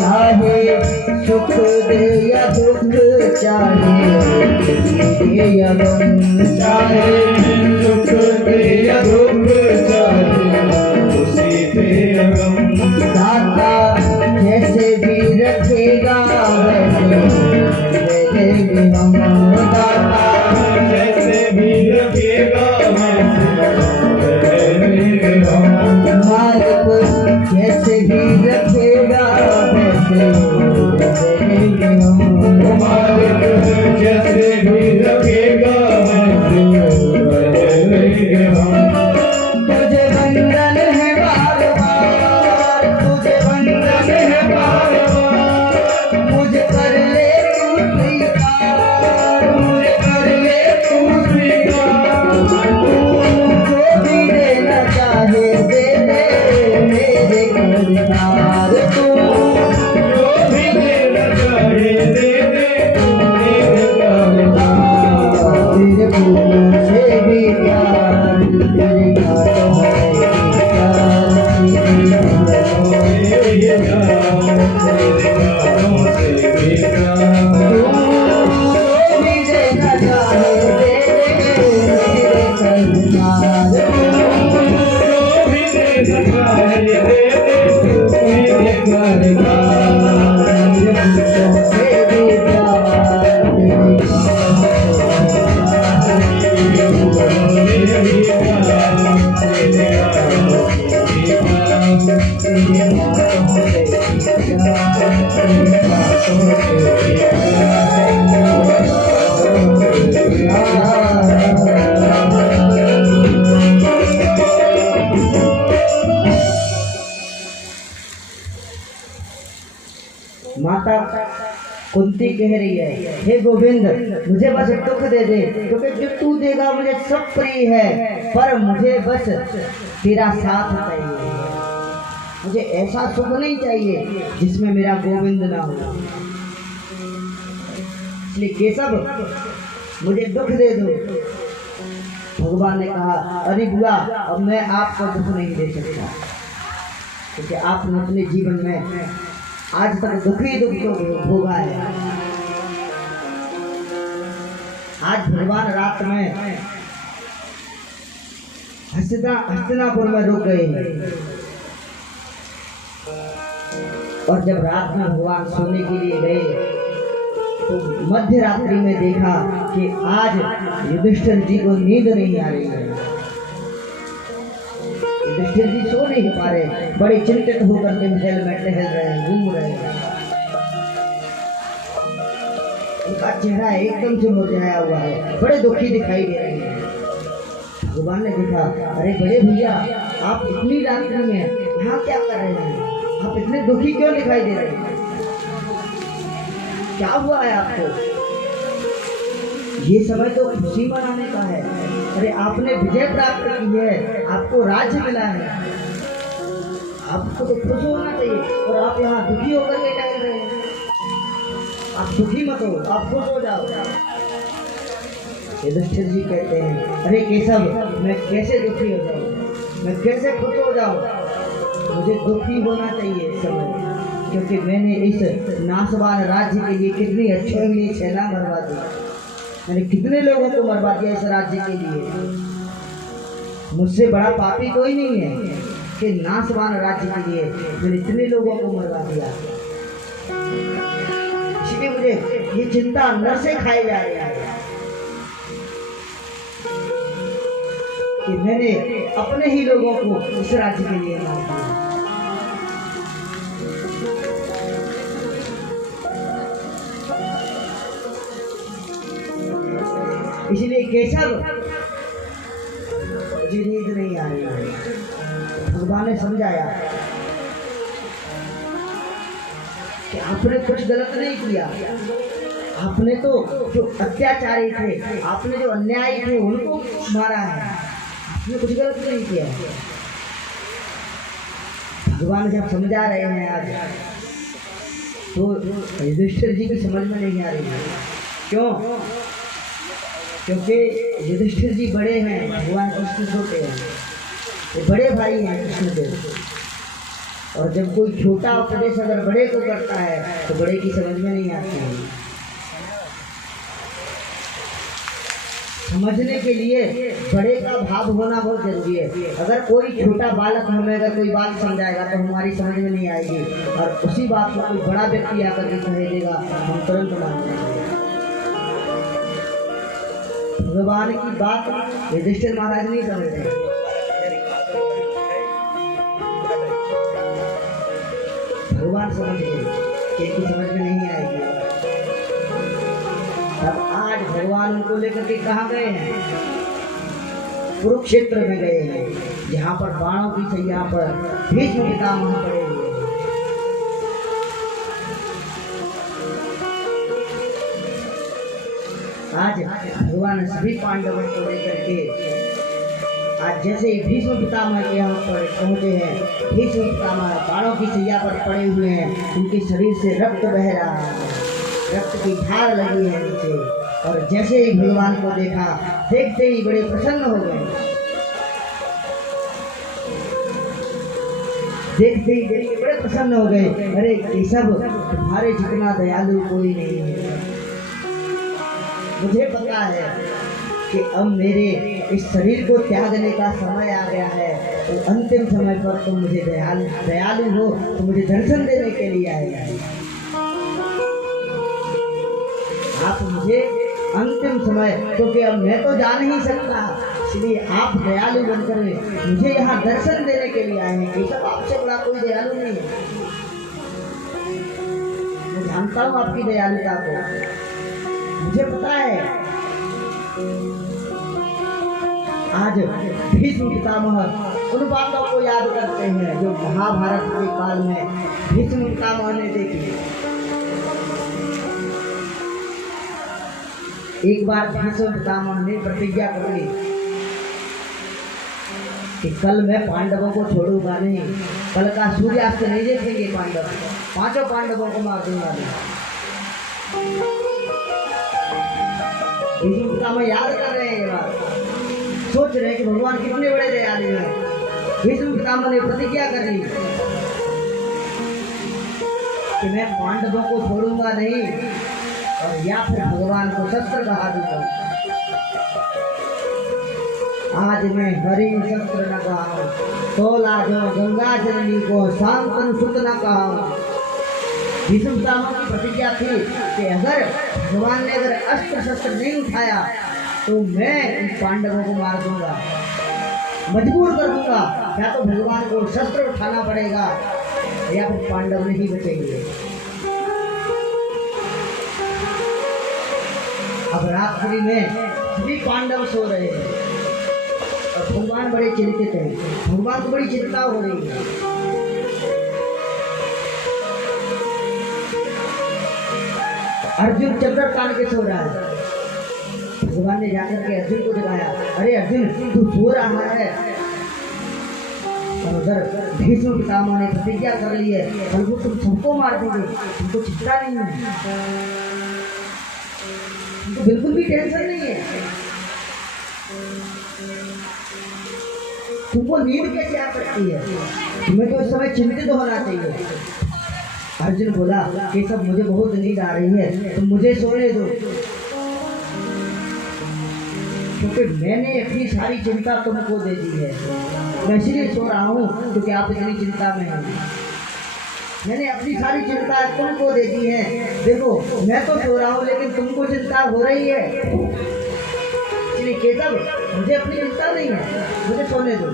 चाहे सुख दे या दुख चाहे खुशी दे या गम चाहे सुख दे या दुख चाहे खुशी दे या गम। दाता जैसे भी रखेगा वैसे देंगे हम दाता जैसे भी रखेगा वैसे देंगे हम। मालिक जैसे भी रखेगा वैसे देंगे हम मालिक जैसे भी रखेगा वैसे देंगे हम। तुझे बंधन है बार बार तुझे बंधन है बार बार मुझे कर ले तू स्वीकार मुझे कर ले तू स्वीकार जो भी देना चाहे दे दे मेरे करतार तू जो भी देना चाहे दे दे मेरे करतार। तेरे फूलों से भी प्यार तेरे गानों से भी प्यार तेरे गानों जो भी देना चाहे दे दे मेरे करतार माता कुंती कह रही है हे गोविंद मुझे बस दुख दे दे क्योंकि जो तू देगा मुझे सब प्रिय है पर मुझे बस तेरा साथ चाहिए मुझे ऐसा सुख नहीं चाहिए जिसमें मेरा गोविंद ना हो इसलिए केशव मुझे दुख दे दो भगवान ने कहा अरे बुआ अब मैं आपको दुख नहीं दे सकता क्योंकि आपने अपने जीवन में आज तक दुख ही दुख को भोगा है। आज भगवान रात में हस्तिनापुर में रुक गए हैं और जब रात में भगवान सोने के लिए गए तो मध्य रात्रि में देखा कि आज युधिष्ठिर जी को नींद नहीं आ रही है। युधिष्ठिर जी सो नहीं पा रहे, बड़े चिंतित होकर के महल में टहल रहे हैं, घूम रहे हैं। उनका चेहरा एकदम से मुरझाया हुआ है, बड़े दुखी दिखाई दे रहे हैं। भगवान ने देखा, अरे बड़े भैया आप इतनी रात्रि में यहाँ क्या कर रहे हैं? आप इतने दुखी क्यों दिखाई दे रहे हैं? क्या हुआ है आपको? ये समय तो खुशी मनाने का है। अरे आपने विजय प्राप्त की है, आपको राज्य मिला है, आपको तो खुश होना चाहिए। और आप यहाँ दुखी होकर के टहल रहे हैं। आप दुखी मत हो, आप खुश हो जाओ। युधिष्ठिर जी कहते हैं, अरे केशव, मैं कैसे दुखी हो जाऊँ, मैं कैसे खुश हो जाऊँ? मुझे दुखी होना चाहिए इस समय, क्योंकि मैंने इस नासवान राज्य के लिए कितनी अच्छी सेना मरवा दी, मैंने कितने लोगों को मरवा दिया इस राज्य के लिए। मुझसे बड़ा पापी कोई नहीं है कि नासवान राज्य के लिए मैंने इतने लोगों को मरवा दिया। इसलिए मुझे ये चिंता अंदर से खाई जा रही है कि मैंने अपने ही लोगों को इस राज्य के लिए मार दिया। इसलिए केशव, मुझे नींद नहीं आ रही है। भगवान ने समझाया कि आपने कुछ गलत नहीं किया, आपने तो जो अत्याचारी थे, आपने जो अन्यायी थे उनको मारा है, आपने कुछ गलत नहीं किया। भगवान जब समझा रहे हैं आज, तो युधिष्ठिर जी की समझ में नहीं आ रही है। क्यों? क्योंकि युधिष्ठिर जी बड़े हैं, भगवान कृष्ण छोटे हैं, वो बड़े भाई हैं कृष्ण के। और जब कोई छोटा उपदेश अगर बड़े को करता है तो बड़े की समझ में नहीं आती है। समझने के लिए बड़े का भाव होना बहुत जरूरी है। अगर कोई छोटा बालक हमें अगर कोई बात समझाएगा तो हमारी समझ में नहीं आएगी, और उसी बात को कोई बड़ा व्यक्ति आकर के कह देगा, हम तुरंत मान लेंगे। भगवान की बात युधिष्ठिर महाराज नहीं समझ रहे। भगवान समझ गए कि इनकी समझ में नहीं आएगी। तब आज भगवान उनको लेकर के कहाँ गए हैं? कुरुक्षेत्र में गए हैं, जहाँ पर बाणों की सैया पर भीष्म पितामह पड़े हुए हैं। आज भगवान सभी पांडवों को लेकर के आज जैसे ही भीष्म पितामह के यहाँ पर पहुँचे हैं, भीष्म पितामह बाणों की सैया पर पड़े हुए हैं, उनके शरीर से रक्त बह रहा है, रक्त की धार लगी है नीचे। और जैसे ही भगवान को देखा, देखते ही बड़े प्रसन्न हो गए, देखते ही बड़े प्रसन्न हो गए। अरे केशव, तुम्हारे जितना दयालु कोई नहीं है। मुझे पता है कि अब मेरे इस शरीर को त्यागने का समय आ गया है, तो अंतिम समय पर तुम मुझे दयालु हो, तो मुझे दर्शन देने के लिए आए। आप मुझे अंतिम समय, क्योंकि अब मैं तो जा नहीं सकता, इसलिए आप दयालु बनकर मुझे यहाँ दर्शन देने के लिए आए हैं। केशव, आपसे बड़ा कोई दयालु नहीं है। मैं जानता हूँ आपकी दयालुता को, मुझे पता है। आज भीष्म पितामह उन बातों को याद करते हैं जो महाभारत के काल में भीष्म पितामह ने देखी। एक बार भीष्म पितामह ने प्रतिज्ञा कर ली कि कल मैं पांडवों को छोड़ूंगा नहीं, कल का सूर्यास्त नहीं देखेंगे पांडव, पांचों पांडवों को मार दूंगा नहीं। भीष्म पितामह याद कर रहे हैं ये बात, सोच रहे हैं कि भगवान कितने बड़े दयालु हैं। भीष्म पितामह ने प्रतिज्ञा कर ली कि मैं पांडवों को छोड़ूंगा नहीं, और या फिर भगवान को शस्त्र कहा दूंगा। आज मैं हरि शस्त्र न कहा, तोला जो गंगा जननी को शांतनु सुत न कहा। भीष्म पितामह की प्रतिज्ञा थी कि अगर भगवान ने अगर अस्त्र शस्त्र नहीं उठाया तो मैं इन पांडवों को मार दूंगा, मजबूर कर दूंगा। या तो भगवान को शस्त्र उठाना पड़ेगा या फिर पांडव नहीं बचेंगे। अब रात्रि में सभी पांडव सो रहे हैं और भगवान बड़े चिंतित हैं, भगवान को बड़ी चिंता हो रही है। अर्जुन चक्कर तान के सो रहा है, भगवान ने जाकर के अर्जुन को दिखाया, अरे अर्जुन तू सो रहा है। और उधर भीष्म पितामह ने प्रतिज्ञा कर ली है, प्रभु तुम सबको मार देंगे, तुमको चिंता नहीं है, तुमको बिल्कुल भी टेंशन नहीं है, तुमको नींद कैसे आ सकती है, तुम्हें तो इस समय चिंतित होना चाहिए। अर्जुन बोला कि सब मुझे बहुत नींद आ रही है, तुम मुझे सोने दो, क्योंकि मैंने अपनी सारी चिंता तुमको दे दी है। मैं इसलिए सो रहा हूँ क्योंकि आप इतनी चिंता में हैं। मैंने अपनी सारी चिंता तुमको दे दी है। देखो मैं तो सो रहा हूँ लेकिन तुमको चिंता हो रही है, इसलिए केशव मुझे अपनी चिंता नहीं है, मुझे सोने दो।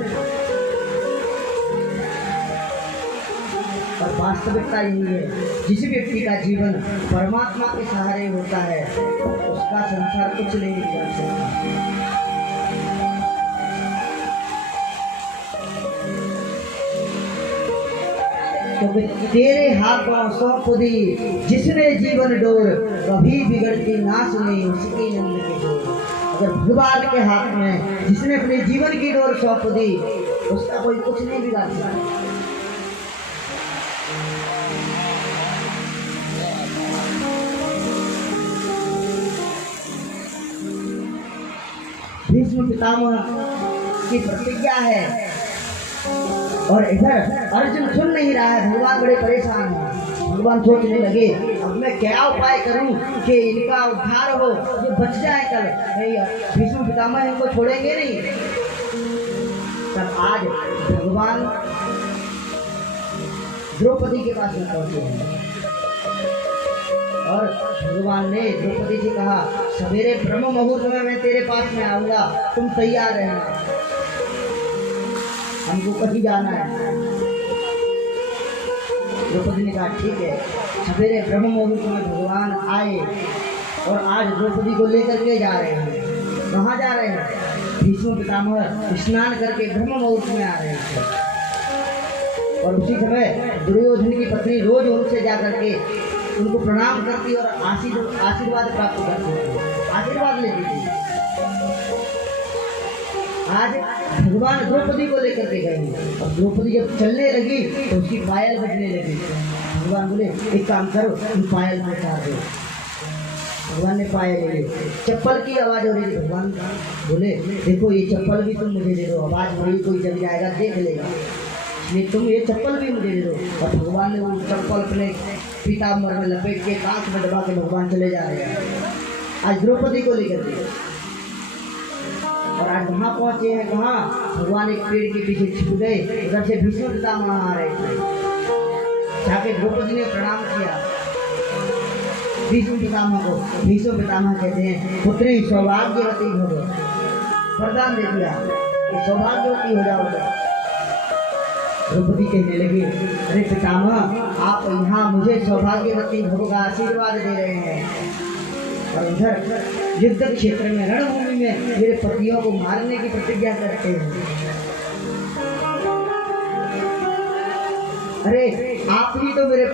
और वास्तविकता यही है, जिस व्यक्ति का जीवन परमात्मा के सहारे होता है उसका संसार कुछ नहीं बिगाड़ सकता। क्योंकि तेरे हाथों सौंप दी जिसने जीवन डोर, कभी बिगड़ती ना सुनी उसकी नंद की डोर। अगर भगवान के हाथ में जिसने अपने जीवन की डोर सौंप दी उसका कोई कुछ नहीं बिगाड़ सकता। भीष्म पितामह की प्रतिज्ञा है और इधर अर्जुन सुन नहीं रहा है, भगवान बड़े परेशान हैं। भगवान सोचने लगे अब मैं क्या उपाय करूं कि इनका उद्धार हो, ये बच जाए कल। भीष्म पितामह इनको छोड़ेंगे नहीं। तब आज भगवान द्रौपदी के पास में पहुंचे हैं और भगवान ने द्रौपदी से कहा सवेरे ब्रह्म मुहूर्त में मैं तेरे पास में आऊंगा, तुम तैयार रहना, हमको कहीं जाना है। द्रौपदी ने कहा ठीक है। सवेरे ब्रह्म मुहूर्त में भगवान आए और आज द्रौपदी को लेकर के जा रहे हैं। कहाँ जा रहे हैं? भीष्म पितामह स्नान करके ब्रह्म मुहूर्त में आ रहे थे और उसी समय दुर्योधन की पत्नी रोज उनसे जा करके उनको प्रणाम करती और आशीर्वाद प्राप्त करती थी, आशीर्वाद लेती थी। आज भगवान द्रौपदी को लेकर के गए और द्रौपदी जब चलने लगी तो उसकी पायल बजने लगी। भगवान बोले एक काम करो, तुम पायल बजा दो। भगवान ने पायल ले ली, चप्पल की आवाज़ हो रही थी। भगवान बोले देखो ये चप्पल भी तुम मुझे दे दो, आवाज़ हो रही कोई जब जाएगा देख लेगा, इसलिए तुम ये चप्पल भी मुझे दे दो। और भगवान ने वो चप्पल अपने पीताम्बर में लपेट के कांच में दबा के भगवान चले जा रहे हैं आज द्रौपदी को लेकर के। और आज वहाँ पहुँचे हैं कहाँ? भगवान एक पेड़ के पीछे छुप गए, उधर से भीष्म पितामह आ रहे थे। जाके द्रौपदी ने प्रणाम किया भीष्म पितामह को। भीष्म पितामह कहते हैं पुत्री सौभाग्यवती हो गए, वरदान दे दिया कि सौभाग्यवती हो जाओगे। द्रौपदी कहने लगी अरे पितामह आप यहाँ मुझे सौभाग्यवती भव का आशीर्वाद दे रहे हैं और उधर युद्ध क्षेत्र में रणभूमि में मेरे पतियों को मारने की प्रतिज्ञा करते हैं। अरे आप ही तो मेरे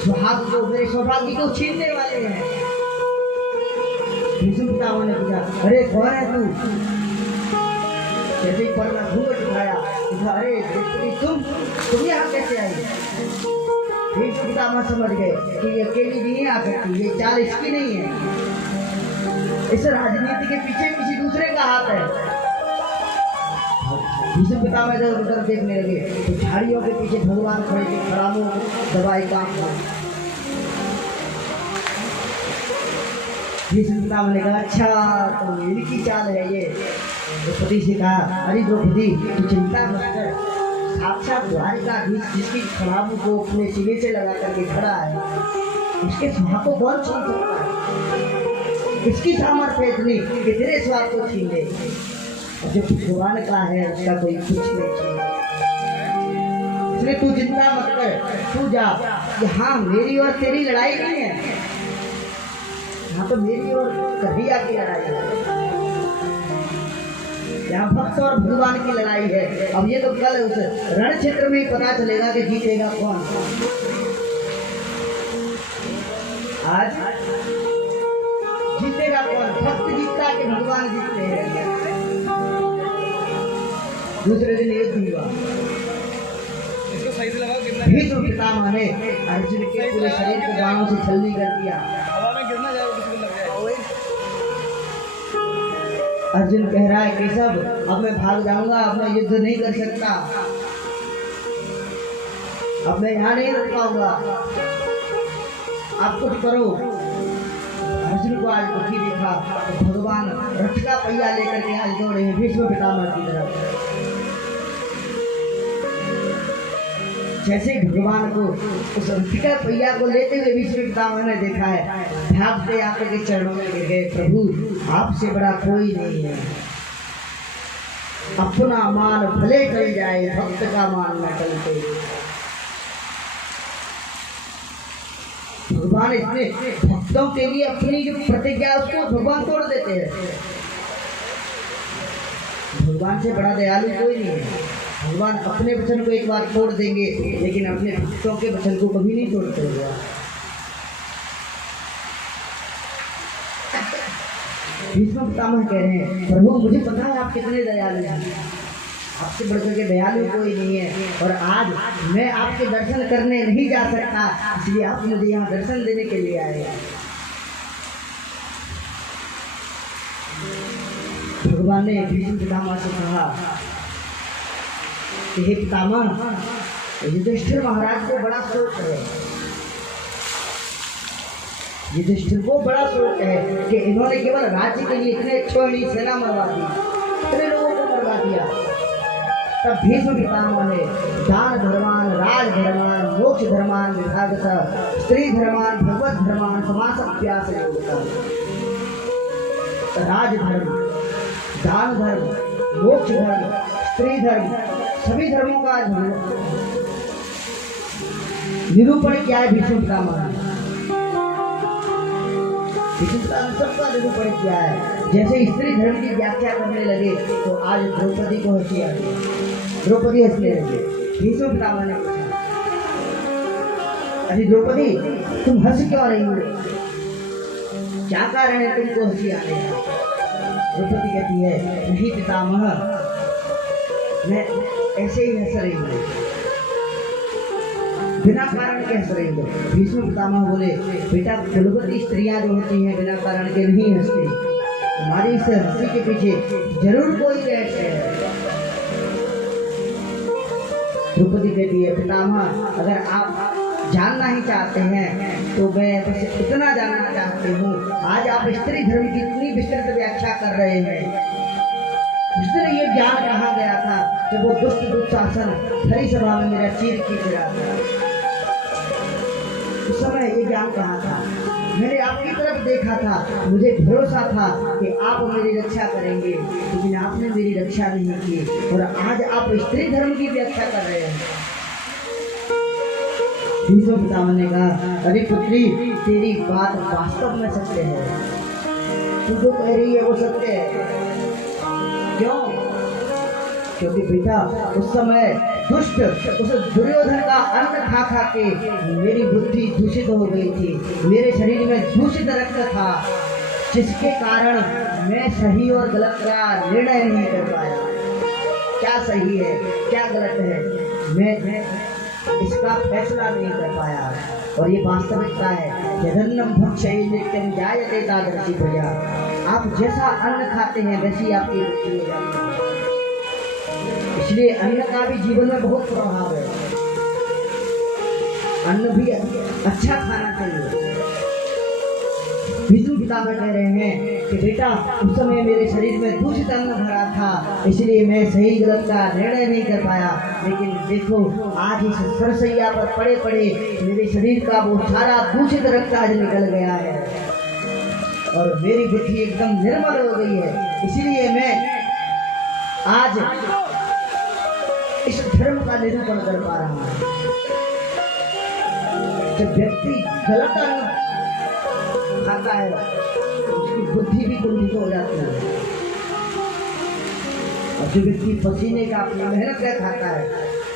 सौभाग्य को छीनने वाले हैं। भीष्म पितामह ने पूछा अरे कौन है तू? जैसे ही पर्दा घूंघट उठाया, अरे तुम यहाँ कैसे आई? भीष्म पितामह समझ गए कि ये अकेली नहीं आ सकती, ये चाल इसकी नहीं है, इस राजनीति के पीछे किसी दूसरे का हाथ है। भीष्म पितामह इधर उधर देखने लगे तो झाड़ियों के पीछे भगवान खड़े थे, खड़ामों दवाई काम। भीष्म पितामह ने कहा अच्छा तो इनकी चाल है ये। द्रौपदी से कहा अरे द्रौपदी तू चिंता मत कर, साक्षात द्वारिकाधीश जिसकी खड़ामों को अपने सीने से लगा करके खड़ा है, उसके स्वाद को कौन छीन सकता है? इसकी सामर्थ्य इतनी कि तेरे स्वाद को छीन ले, और जो भगवान का है उसका कोई कुछ नहीं छीन। इसलिए तू चिंता मत कर, तू जा। यहाँ मेरी और तेरी लड़ाई नहीं है, यहाँ तो मेरी और कन्हैया की लड़ाई है, यहाँ भक्त और भगवान की लड़ाई है। अब ये तो कल उस रण क्षेत्र में ही पता चलेगा कि जीतेगा कौन। आज जीतेगा कौन? भक्त जीतता है कि भगवान दूसरे दिन युद्ध हुआ। इसको सही से लगाओ, गिरना भीष्म पितामह ने अर्जुन के पूरे शरीर को बाणों से छलनी कर दिया। हवा में गिरना जाए, किसी को लग जाए। अर्जुन कह रहा है केशव अब मैं भाग जाऊंगा, अब मैं युद्ध नहीं कर सकता, अब मैं यहाँ नहीं रुक पाऊंगा, आप कुछ करो। अर्जुन को आज दुखी देखा तो भगवान रथ का पहिया लेकर के आज दौड़े हैं भीष्म पितामह की तरफ। जैसे भगवान को उस रथ का पहिया को लेते हुए भीष्म पितामह ने देखा है, भागते आकर के चरणों में गिर गए, प्रभु आपसे बड़ा कोई नहीं है, अपना मान भले टल जाए भक्त का मान न टलते। भगवान इतने भक्तों के लिए अपनी जो प्रतिज्ञा उसको भगवान तोड़ देते हैं। भगवान से बड़ा दयालु कोई नहीं है। भगवान अपने वचन को एक बार तोड़ देंगे, लेकिन अपने भक्तों के वचन को कभी नहीं तोड़ते हुए। भीष्म पितामह कह रहे हैं प्रभु मुझे पता है आप कितने दयालु हैं, आपसे बढ़कर के दयालु कोई नहीं है, और आज मैं आपके दर्शन करने नहीं जा सकता, इसलिए आप मुझे यहाँ दर्शन देने के लिए आए। भगवान ने भीष्म पितामह से कहा कि हे पितामह युधिष्ठिर महाराज को बड़ा शोक है, युधिष्ठिर को बड़ा शोक है कि इन्होंने केवल राज्य के लिए इतने छोड़ी सेना मरवा दी, इतने लोगों को मरवा दिया। तब भीष्म पितामह ने दान धर्मान, राज धर्मान, मोक्ष धर्मान विभागतः, स्त्री धर्मान, भगवत धर्मान, समासभ्यास योगतः। राजधर्म, दान धर्म, मोक्ष धर्म, स्त्री धर्म, सभी धर्मों का निरूपण किया है भीष्म पितामह ने। सबका निरूपण किया है। जैसे स्त्री धर्म की व्याख्या करने लगे तो आज द्रौपदी को हंसी आ गई, द्रौपदी हंसने लगी। भीष्म पितामह ने पूछा अरे द्रौपदी तुम हंस क्यों रही हो, क्या कारण है तुमको हंसी आने का? द्रौपदी कहती है नहीं पितामह मैं ऐसे ही हंस रही हूँ, बिना कारण के हंस रही हूँ। भीष्म पितामह बोले बेटा कुलवती स्त्रियां जो होती हैं बिना कारण के नहीं हंसती, हमारी इस हंसी के पीछे जरूर कोई रहस्य है। द्रौपदी कहती है पितामह अगर आप जानना ही चाहते हैं तो मैं बस इतना जानना चाहती हूँ, आज आप स्त्री धर्म की इतनी विस्तृत व्याख्या कर रहे हैं, इसलिए ये ज्ञान कहाँ गया था जब वो दुष्ट दुशासन खरी सभा में मेरा चीर खींच रहा था, उस समय ये ज्ञान कहाँ था? मैंने आपकी तरफ देखा था, मुझे भरोसा था कि आप मेरी रक्षा करेंगे, लेकिन आपने मेरी रक्षा नहीं की और आज आप स्त्री धर्म की व्याख्या कर रहे हैं। भीष्म पितामह ने कहा अरे पुत्री तेरी बात वास्तव में सत्य है, तू जो कह रही है वो सत्य है। क्यों? क्योंकि बेटा उस समय दुष्ट उस दुर्योधन का अन्न खा खा के मेरी बुद्धि दूषित हो गई थी, मेरे शरीर में दूषित रक्त था, जिसके कारण मैं सही और गलत का निर्णय नहीं कर पाया। क्या सही है क्या गलत है मैं इसका फैसला नहीं कर पाया, और ये वास्तविकता है। यदन्नम भक्षये नित्यं जायते तादृशी प्रजा, आप जैसा अन्न खाते हैं वैसी आपकी बुद्धि हो जाती है। इसलिए अन्न का भी जीवन में बहुत प्रभाव है, अन्न भी अच्छा खाना चाहिए। भीष्म पितामह कह रहे हैं कि बेटा उस समय मेरे शरीर में दूषित अन्न भरा था, इसलिए मैं सही गलत का निर्णय नहीं कर पाया, लेकिन देखो आज इस सरसैया पर पड़े पड़े मेरे शरीर का वो सारा दूषित रक्त आज निकल गया है और मेरी बुद्धि एकदम निर्मल हो गई है। इसलिए मैं आज इस धर्म का निरूपण कर पा रहा हूँ। जब व्यक्ति गलत अन्न खाता है उसकी बुद्धि भी कुंठित हो जाती है, और जो व्यक्ति पसीने का अपनी मेहनत का खाता है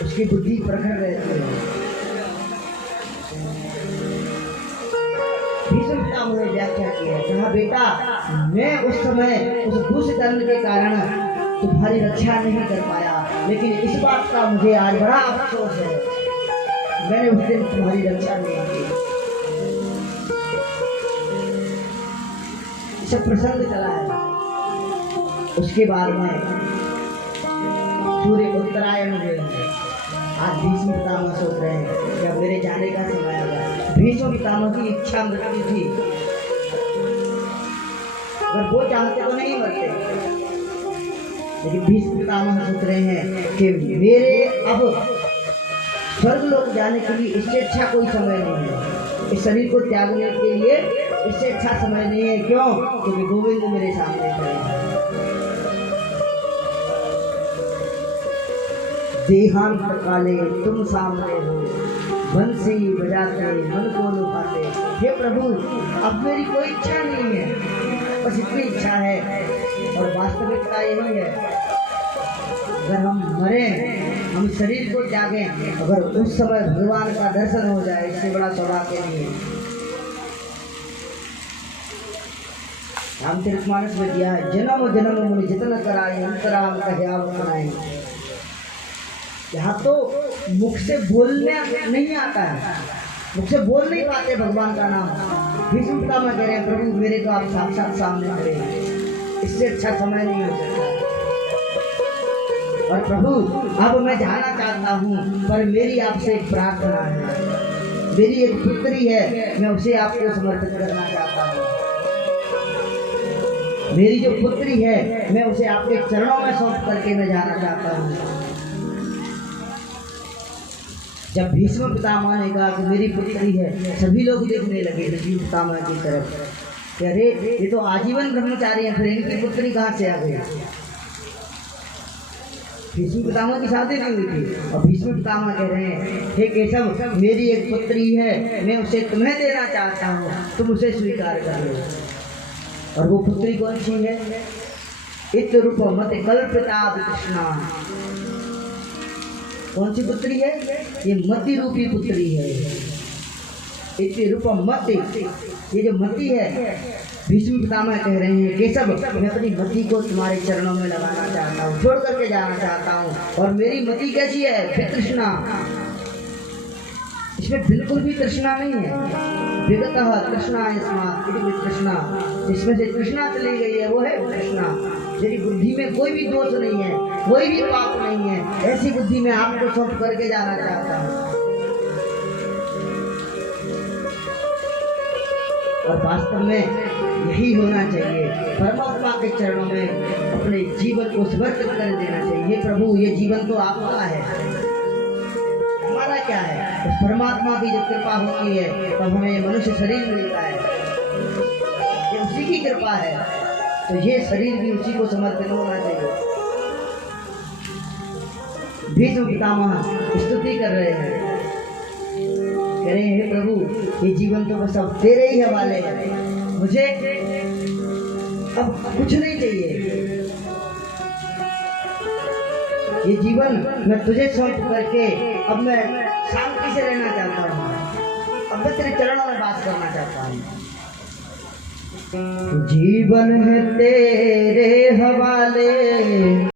उसकी बुद्धि प्रखर रहती है। भीष्म पितामह ने व्याख्या की है, कहा बेटा मैं उस समय उस दूषित अन्न के कारण तुम्हारी रक्षा नहीं कर पाया, लेकिन इस बात का मुझे आज बड़ा अफसोस है, मैंने उस दिन तुम्हारी रक्षा नहीं की। सब प्रसंग चला है, उसके बाद में सूर्य उत्तरायण हुए हैं। आज भीष्म पितामह सोच रहे हैं कि अब मेरे जाने का समय आ गया। भीष्म पितामह की इच्छा मृत्यु थी, अगर वो चाहते तो नहीं मरते, लेकिन भीष्म पितामह सोच रहे हैं कि मेरे अब स्वर्ग लोक जाने के लिए इससे अच्छा कोई समय नहीं है, इस शरीर को त्यागने के लिए इससे अच्छा समय नहीं है। क्यों? क्योंकि गोविंद मेरे सामने खड़े हैं। देहांत काले तुम सामने हो, बंसी बजाते मन को लुभाते। हे प्रभु, अब मेरी कोई इच्छा नहीं है, बस इतनी इच्छा है, और वास्तविकता यही है, अगर हम मरे, हम शरीर को त्यागें, अगर उस समय भगवान का दर्शन हो जाए, इससे बड़ा सौभाग्य नहीं है। रामचरितमानस में दिया है, जन्म जन्म मुनि जितन कराए, अंतराम कह्या बनाए। यहाँ तो मुख से बोलने नहीं आता है, मुख से बोल नहीं पाते भगवान का नाम। भीष्म पितामह कह रहे हैं, प्रभु मेरे तो आप साक्षात सामने खड़े हैं, इससे अच्छा समय नहीं हो सकता। और प्रभु अब मैं जाना चाहता हूँ, पर मेरी आपसे एक प्रार्थना है, मेरी एक पुत्री है, मैं उसे आपको समर्पित करना चाहता हूँ। मेरी जो पुत्री है, मैं उसे आपके चरणों में सौंप करके मैं जाना चाहता हूँ। जब भीष्म पितामह ने कहा कि मेरी पुत्री है, सभी लोग देखने लगे भीष्म पितामह की तरफ, कि अरे ये तो आजीवन ब्रह्मचारी है, फिर इनकी पुत्री कहाँ से आ गई। भीष्म पितामह की शादी नहीं हुई थी, और भीष्म पितामह कह रहे हैं, हे केशव, मेरी एक पुत्री है, मैं उसे तुम्हें देना चाहता हूँ, तुम उसे स्वीकार कर लो। और वो पुत्री कौन सी है? इत रूप मत कल्पिता कृष्णा। कौन सी पुत्री है? ये मति रूपी पुत्री है। इत रूप मति, ये जो मति है, भीष्म पितामह कह रहे हैं, केशव मैं अपनी मति को तुम्हारे चरणों में लगाना चाहता हूँ, छोड़ करके जाना चाहता हूँ। और मेरी मति कैसी है? तृष्णा, इसमें बिल्कुल भी तृष्णा नहीं है। विगतः तृष्णा तृष्णा, जिसमें से तृष्णा चली गई है वो है तृष्णा। मेरी बुद्धि में कोई भी दोष नहीं है, कोई भी पाप नहीं है, ऐसी बुद्धि में आपको सौंप करके जाना चाहता हूँ। और वास्तव में यही होना चाहिए, परमात्मा के चरणों में अपने जीवन को समर्पित कर देना चाहिए। प्रभु ये जीवन तो आपका है, हमारा क्या है? उस परमात्मा की जब कृपा होती है तब हमें ये मनुष्य शरीर मिलता है, ये उसी की कृपा है, तो ये शरीर भी उसी को समर्पित होना चाहिए। भीष्म पितामह स्तुति कर रहे हैं, कह रहे हैं, हे प्रभु ये जीवन तो बस अब तेरे ही हवाले है, मुझे अब कुछ नहीं चाहिए। ये जीवन मैं तुझे सौंप करके अब मैं शांति से रहना चाहता हूँ, अब मैं तेरे चरणों में वास करना चाहता हूँ। जीवन है तेरे हवाले।